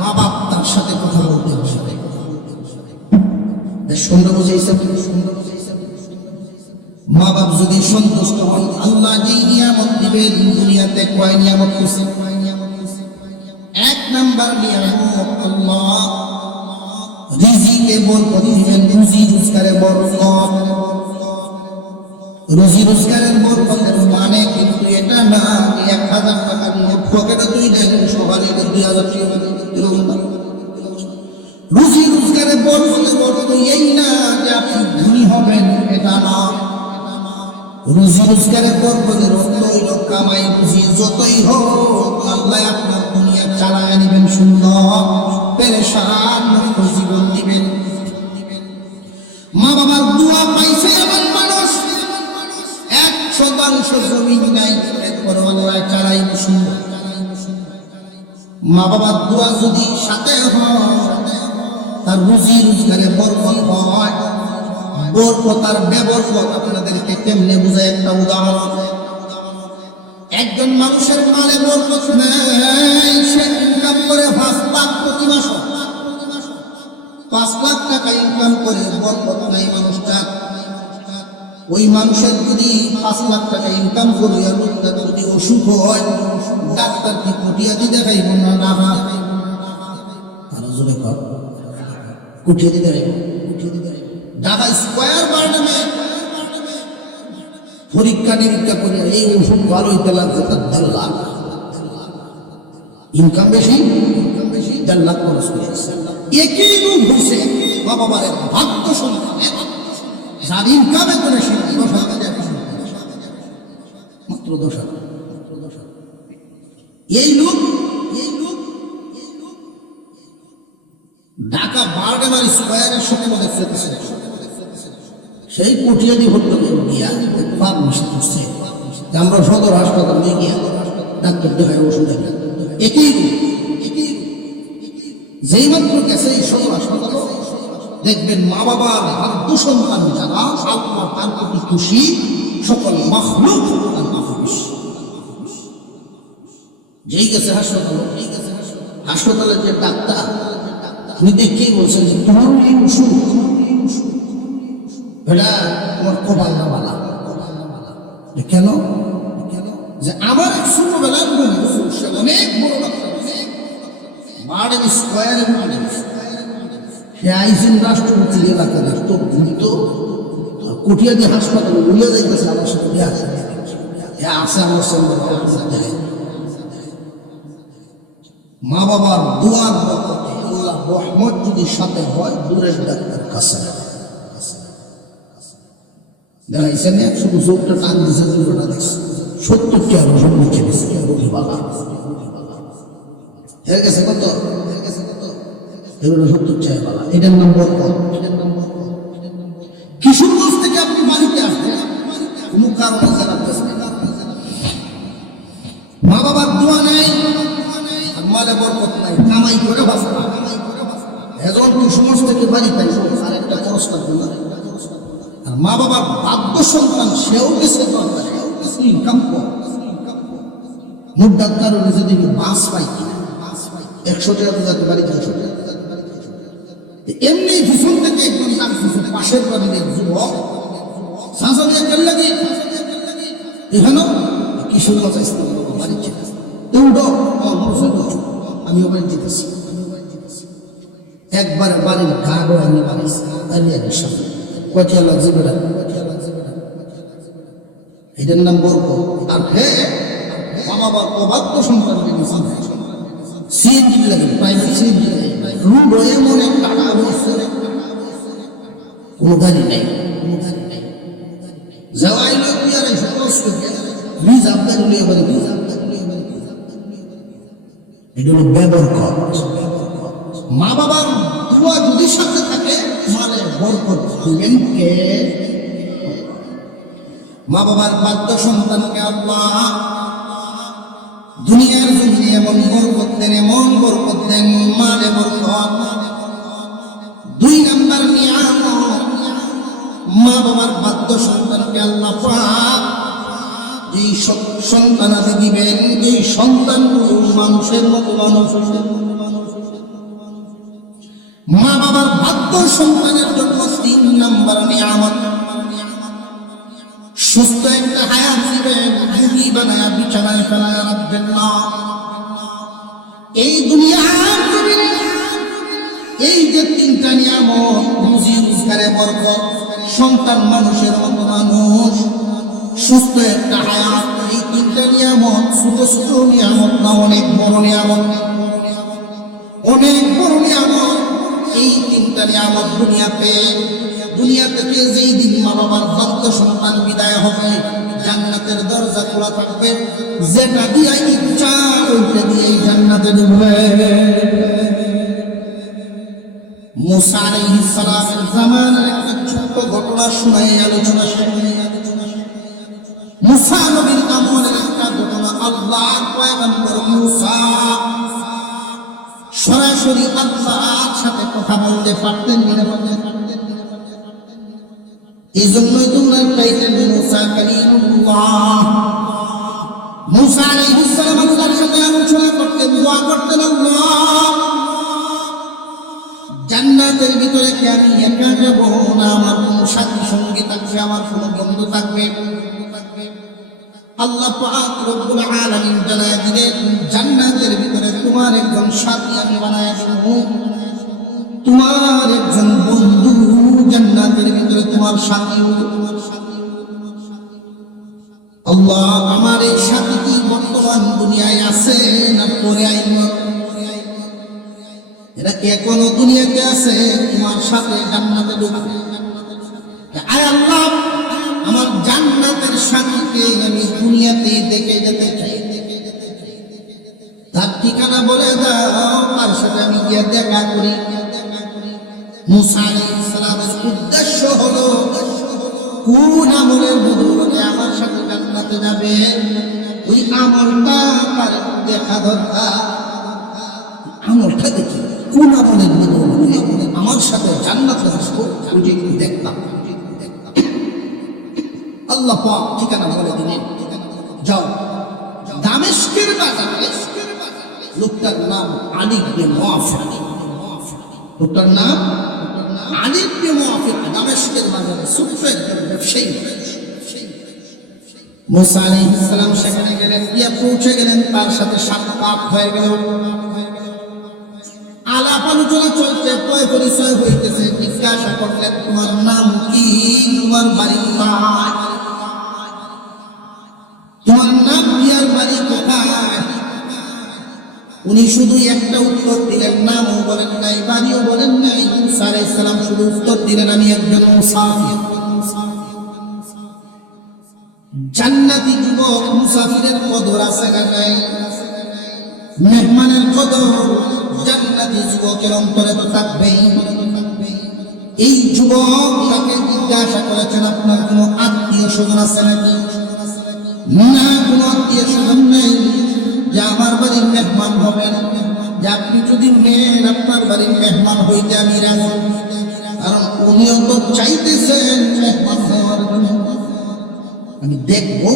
মা বাপ তার সাথে কথা বলতে বসবে। সুন্দর বুঝাইছে, মা বাপ যদি সন্তুষ্ট হন, আল্লাহ যেই নিয়ামত দিবেন দুনিয়াতে কয় নিয়ামত খুশি। 1 নাম্বার নিয়ামত আল্লাহ রিজিকে বরকত দিবেন, রুজি রোজগারে বরকত। রুজি রোজগারের বরকতের মানে কিন্তু এটা না 1000 টাকা নোট পকেটে তুইলেন সকালে 2000 টাকা দিলেন। রুজি রোজগারের বরকতের অর্থ এই না যে আপনি ধনী হবেন, এটা না। রুজি রোজগারের বরকতের অর্থ হইল কামাই রুজি যতই হোক আল্লাহ আপনার দুনিয়া চালায় নেবেন, সুন্দর পেরেশান জীবন দিবেন। মা বাবার দোয়া পাইছে এমন মানুষ 1% জমি নাই, এরপর আল্লাহ চালাই সুন্দর। মা বাবার দোয়া যদি সাথে হয়, তার রুজি রোজগারে বরকত হয়। বরকত আর বেবরকত আপনাদেরকে কেমনে বুঝায় একটা উদাহরণ। একজন মানুষের মালে বরকত নেই, সে ইনকাম করে 5 লাখ প্রতি মাসে, 5 লাখ টাকা ইনকাম করে বরকত নাই মানুষটা। ওই মানুষের যদি 5 লাখ টাকা ইনকাম করে আর তার যদি অসুখ হয়, ডাক্তার কি কুটিয়াদি দেখাইব না? না, আরো জোরে কর, কুটিয়াদি দেখাইব। ঢাকা স্কয়ার বার্ডমে পরীক্ষা নিরীক্ষা করে এই ওষুধ ভালো হইতে লাগবে তার 1.5 লাখ ইনকাম, বেশি 1.5 লাখ খরচ করে একই রূপ হয়েছে বাবা মারের ভাগ্য সন্তান। যার ইনকামে করে সে 10,000 মাত্র 10,000। এই লোক ঢাকা বার্ডেমার স্কয়ারের সাথে মধ্যে ফেলতেছে। সেই কুটিয়াদি ভর্তি গিয়া ফার্মেসি করছে, আমরা সদর হাসপাতালে গিয়া ডাক্তার দেখায় ওষুধ দেয়। একই যেই মাত্র গেছে এই সদর হাসপাতাল, দেখবেন মা বাবার ভাগ্য সন্তান যারা আল্লাহ তার প্রতি খুশি, সকল মাখলুক খুশি। যেই গেছে হাসপাতালের যে ডাক্তার, উনি দেখেই বলছেন যে তোমার এই ওষুধ এটা তোমার কপাল না বালা। কেন? যে আমার এক ছোটবেলার বন্ধু, সে অনেক বড় ডাক্তার, বার্ডেন স্কয়ারের সে আইসিন রাষ্ট্রপতি এলাকা রাষ্ট্র ভূমিত কুটিয়াদি হাসপাতালে ভুলে যাইতেছে আমার সাথে আছে আমার সঙ্গে। মা বাবার দোয়ার বরকতে আল্লাহ রহমত যদি সাথে হয়, দূরের ডাক্তার কাছে দেখাইছেন। শুধু চোখটা টান দিয়েছে, দুটোটা দেখছে 70টি আরো সব মুখে দিচ্ছে রোগী বাবা হয়ে গেছে। কত এগুলো 70 চাই বাবা। এটার নাম বরকত। কিশোরগঞ্জ থেকে আপনি বাড়িতে আসবেন, কোনো কারণে মা বাবার দোয়া নেই, মালে বরকত নাই, কামাই করে বাঁচা। এখন কিশোরগঞ্জ থেকে বাড়িতে আর একটা খরচ লাগবে না। আর মা বাবার ভাগ্য সন্তান, সেও গেছে ইনকাম কম, মুদ্রার কারণে যদি বাস পাই কিনা 100 টাকা যাতে বাড়িতে 100 টাকা এমনি ভীষণ থেকে একদম পাশের বাড়ির এক যুবক সাঁসাদিয়া কেন লাগে এখানেও কিশোরগঞ্জ বাড়ি আমি ওখানে যেতেছি। একবারে বাড়ির ঘাড়ও আমি বাড়িছি আলিয়াদের সামনে কয়টা লাগছে বেড়া, এটার নাম বরকত। আর হ্যাঁ, বাবার অবাধ্য সন্তান সিএনজি লাগে, প্রাইভেট সিএনজি রুট হয়ে মনে টাকা হয়েছে, কোনো গাড়ি নেই, যাওয়াই লোক আর রিজার্ভ গাড়ি নিয়ে বাড়ি। এটা হলো বেবরকত। মা বাবার দোয়া যদি সাথে থাকে, মানে বরকত দিবেন কে? মা বাবার বাধ্য সন্তানকে আল্লাহ দুনিয়ার জমিনে এমন বরকত দেন, এমন বরকত দেন, মানে বরকত। 2 নাম্বার নিয়ামত, মা বাবার বাধ্য সন্তানকে আল্লাহ পাক যেই সন্তান আছে দিবেন, যেই সন্তানগুলো মানুষের মতো মানুষ। মা বাবার বাধ্য সন্তানের জন্য 3 নাম্বার নিয়ামত, সুস্থ একটা হায়াত দিবেন, রুগী বানায়া বিছানায় ফেলায়া রাখবেন না। এই দুনিয়ার জমিনে এই যে 3টা নিয়ামত, রুজি রোজগারে বরকত, সন্তান মানুষের মতো মানুষ, সুস্থ একটা হায়াত, এই 3টা নিয়ামত ছোট ছোট নিয়ামত না, অনেক বড় নিয়ামত, অনেক বড় নিয়ামত। এই 3টা নিয়ামত দুনিয়া থেকে যেই দিন মা বাবার ভক্ত সন্তান বিদায় হবে, জান্নাতের দরজা খোলা থাকবে, যেটা দিয়ে ইচ্ছা ওইটা দিয়ে জান্নাতে ঢুকবে। মুসা আলাইহিস সালামের জামানার একটা ছোট ঘটনা শোনাই আলোচনা শেষ। মুসা নবীর আমলের একটা ঘটনা, আল্লাহর পয়গম্বর মুসা সরাসরি আল্লাহর সাথে কথা বলতে পারতেন না। এই জন্যই তোমরা টাইটেল মুসা কালিমুল্লাহ। মুসা আলাইহিস সালাম আল্লাহর সাথে আলোচনা করতেন, দোয়া করতেন, আল্লাহ জান্নাতের ভিতরে কি আমি একা যাব না আমার কোনো সাথী সঙ্গী থাকবে, আমার কোনো বন্ধু থাকবে? আল্লাহ পাক রব্বুল আলামিন জানায় দিলেন, জান্নাতের ভিতরে তোমার একজন সাথী আমি বানায় দেব, তোমার একজন বন্ধু জান্নাতের ভিতরে তোমার সাথী। আল্লাহ, আমার এই সাথী কি বর্তমান দুনিয়ায় আছে না পরে আইব? এরা কি এখনো দুনিয়াতে আছে? তোমার সাথে জান্নাতে ঢুকবে। আয় আল্লাহ, আমার জান্নাতের সাথীকে আমি দুনিয়াতে দেখে যেতে চাই, তার ঠিকানা বলে দাও, তার সাথে আমি গিয়ে দেখা করি। মুসা আলাইহিস সালামের উদ্দেশ্য হলো কোন আমলের বদৌলতে আমার সাথে জান্নাতে যাবে, ওই আমলটা তার দেখা দরকার। আমলটা দেখি কোন আমলের বদৌলতে আমার সাথে জান্নাতে আসবো, ওই দেখলাম। আল্লাহ পাক ঠিকানা বলে দিলেন, যাও দামেস্কের বাজারে, লোকটার নাম আলী ইবনে মুআফির, লোকটার নাম আলী ইবনে মুআফির, দামেস্কের বাজারে ছোট্ট একজন ব্যবসায়ী। মুসা আলাইহিস সালাম সেখানে গেলেন, গিয়ে পৌঁছে গেলেন, তার সাথে সাক্ষাৎ হয়ে গেল। আলাপ আলোচনা চলছে, পরিচয় হইতেছে। জিজ্ঞাসা করলেন, তোমার নাম কি, তোমার বাড়ি কোথায়, তোমার নাম কি আর বাড়ি কোথায়? উনি শুধু একটা উত্তর দিলেন, নামও বলেন নাই, বাড়িও বলেন নাই। মুসা আলাইহিস সালাম শুধু উত্তর দিলেন, আমি একজন মুসাফির। জান্নাতি যুবক মুসাফিরের কদর আছে না নাই? মেহমানের কদর জান্নাতি যুবকের অন্তরে তো থাকবেই। এই যুবক তাকে জিজ্ঞাসা করেছেন, আপনার কোনো আত্মীয় স্বজন আছে নাকি? না, কোনো আত্মীয় স্বজন নেই যে আমার বাড়ির মেহমান হবেন, যে আপনি যদি মেয়ের আপনার বাড়ির মেহমান হইতে আমি রাজি। কারণ উনিও তো চাইতেছেন মেহমান হওয়ার জন্য। আমি দেখবো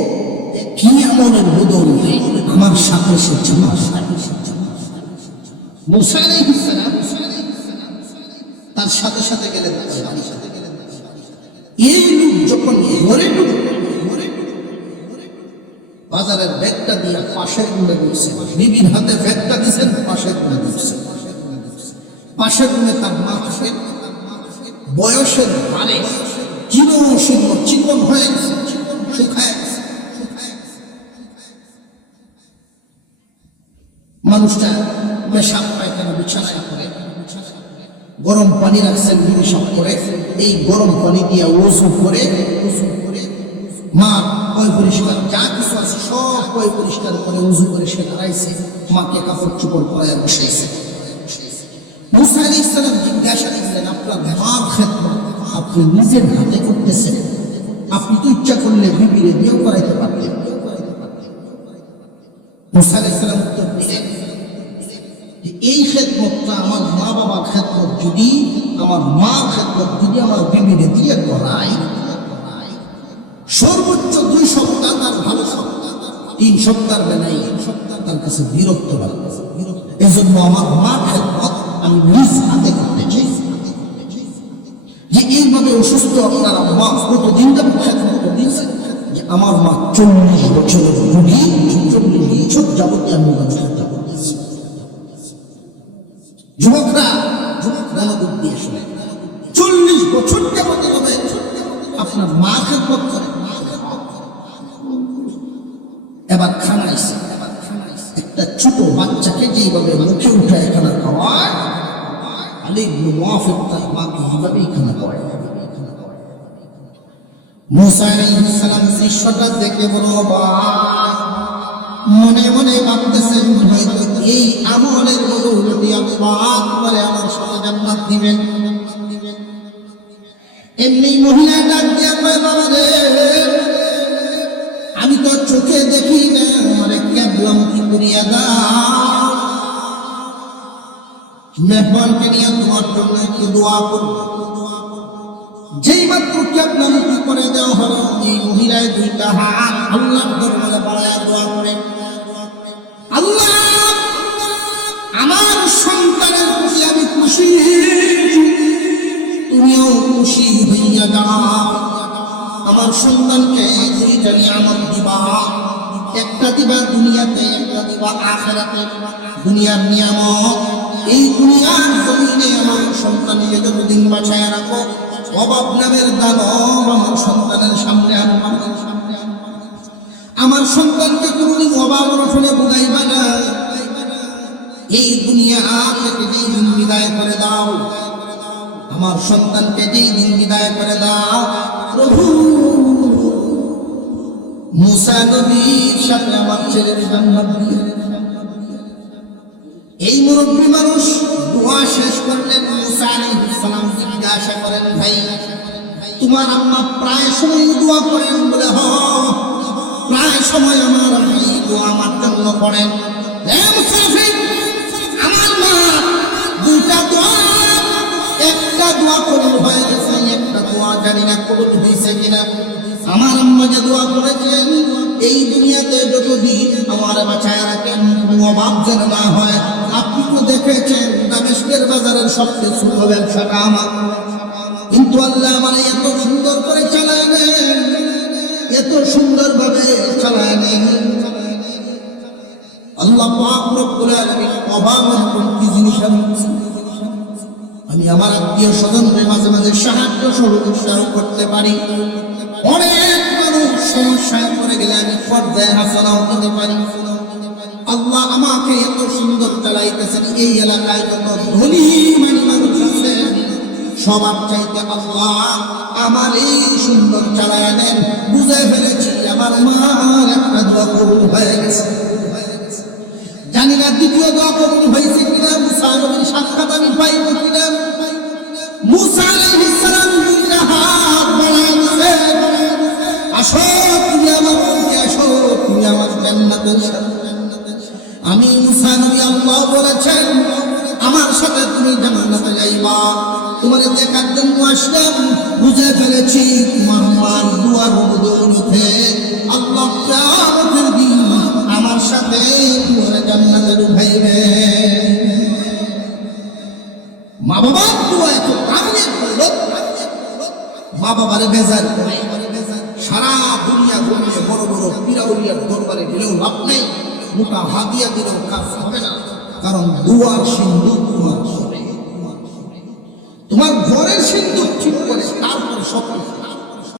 কি আমলের বদৌলতে আমার সাথে সে মুসা আলাইহিস সালাম তার সাথে সাথে গেলেন। এই লোক যখন ঘরে ঢুকবে, বাজারের ব্যাগটা দিয়ে পাশের রুমে ঢুকছে, বিবির হাতে ব্যাগটা দিয়েছেন, পাশের রুমে ঢুকছে। পাশের রুমে তার মা থাকে, বয়সের ভারে চিকন হয়ে গেছে, শুকায় গেছে। মানুষটা পেশাব পায়খানা বিছানায় করে, গরম পানি রাখছেন পেশাব করে, এই গরম পানি দিয়ে ওযু করে মা পয় পরিষ্কার যা কিছু আছে সব পয় পরিষ্কার করে ওযু করে সে দাঁড়াইছে, মাকে কাপড় চোপড় পরায় বসাইছে। মুসা আলাইহিস সালাম জিজ্ঞাসা করলেন, আপনার মার খেদমত আপনি নিজের হাতে করতেছেন, আপনি তো ইচ্ছা করলে বিবিরে বিয়ে করাইতে পারতেন। মুসা আলাইহিস সালাম উত্তর দিলেন, এই খেদমতটা আমার মা বাবার খেদমত, যদি আমার মা খেদমত যদি আমার বিবিরে দিয়ে করাই, সর্বোচ্চ 2 সপ্তাহ তার ভালো, 3 সপ্তাহ বেলায় তার কাছে বিরক্ত লাগবে। এজন্য আমার মা খেদমত আমি নিজ হাতে করতে চাই। যে এইভাবে অসুস্থ আপনারা মা কতদিন যাবত খেদমত দিয়েছেন, যে আমার মা 40 বছরের রোগী, 40 বছর যাবত আমি খেদমত করতেছি। যুবকরা মনোযোগ দিয়ে শুনে, 40 বছর যাবত হবে আপনার মা খেদমত করে। এবার খানাইছে, একটা ছোট বাচ্চাকে যেভাবে মুখে উঠে খানা খাওয়ায়, আলী ইবনে মুআফির তার মাকে এইভাবেই খানা খাওয়ায়। মুসা আলাইহিস সালাম দৃশ্যটা দেখে বড় অবাক, মনে মনে ভাবতেছেন হয়তো এই আমলের বদৌলতে আল্লাহ করে আমার সাথে জান্নাত দিবেন। এমনি মহিলা ডাক দিয়া কয়, বাবা রে, আমি তো চোখে দেখি না, আমারে কেবলামুখী করিয়া দাও, মেহমানকে নিয়ে তোমার জন্য একটু দোয়া করব। যেই মাত্র কেবলামুখী করে দেওয়া হলো, এই মহিলায় 2টা হাত আল্লাহর দরবারে বাড়ায়া দোয়া করে, আল্লাহ আমার সন্তানের প্রতি আমি খুশি আমার সন্তানকে দুইটা নিয়ামত দিবা, একটা দিবা দুনিয়াতে, একটা দিবা আখিরাতে। দুনিয়ার নিয়ামত, এই দুনিয়ার জমিনে আমার সন্তানকে যতদিন বাঁচায় রাখো, অভাব নামের দানব আমার সন্তানের সামনে আনবা না। আমার সন্তানকে কোনদিন অভাব রসনে বুঝাইবা না। এই দুনিয়া থেকে যেই দিন বিদায় করে দাও, আমার সন্তানকে যেই দিন বিদায় করে দাও, প্রভু মুসা নবীর সাথে আমার ছেলের জান্নাত দিয়ে। এই মুরব্বী মানুষ দোয়া শেষ করলেন। মুসা আলাইহিস সালাম জিজ্ঞাসা করেন, ভাই তোমার আম্মা প্রায় সময় দোয়া করেন? বলে হ, প্রায় সময় আমার আম্মা এই দোয়া আমার জন্য করেন। আমার মা দুইটা দোয়া, একটা দোয়া কবুল হয়ে গেছে, একটা দোয়া জানি না কবুল হয়েছে কিনা। আমার আম্মা যে দোয়া করেছেন, এই দুনিয়াতে যতদিন আমার বাঁচায় রাখেন, অভাব যেন না হয়। আপনি তো দেখেছেন দামেস্কের বাজারের সবচেয়ে ছোট ব্যবসাটা আমার, কিন্তু আল্লাহ মানে এত সুন্দর করে চালায় নেন, এত সুন্দর ভাবে চালায় নেন। আল্লাহ পাক রব্বুল আলামিন অভাবের কোন কি জিনিস আমি আমার আত্মীয় স্বজনদের মাঝে মাঝে সাহায্য সহযোগিতাও করতে পারি। অনেক মানুষ সমস্যায় পড়ে গেলে আমি পর্যায়ে হাসানাও দিতে পারি। আল্লাহ আমাকে এত সুন্দর চালাইতেছেন। এই এলাকায় যত ধনী মানুষ আছে, সবার চাইতে আল্লাহ আমার এই সুন্দর চালায় নেন। বুঝে ফেলেছি আমার মার একটা দোয়া কবুল হয়ে গেছে। জানি না দ্বিতীয় দোয়া কবুল হয়েছে কিনা, মুসা নবীর সাক্ষাৎ আমি পাইব কিনা। মুসা আলাইহিস সালাম দুইটা হাত বাড়ায় দিয়েছে, আসো তুমি আমার রূপে, আসো তুমি আমার জান্নাতের সাথে। আমি মুসা নবী, আল্লাহ বলেছেন আমার সাথে তুমি জান্নাতে যাইবা। তোমার দেখার জন্য আসলাম, বুঝে ফেলেছি তোমার মার দুয়ার বদৌলতে আল্লাহ কিয়ামতের দিন আমার সাথে তোমার জান্নাতে ঢুকাইবে। মা বাবার দোয়া এত কামিয়াত হলো, মা বাবারে বেজার করে সারা দুনিয়া ঘুরিয়ে বড় বড় পীরাউলিয়ার দরবারে গেলেও লাভ নেই, মোটা হাদিয়া দিলেও কাজ হবে না। কারণ দুয়ার সিন্ধুক তোমার ঘরের সিন্ধুক ঠিক করে তারপরে সব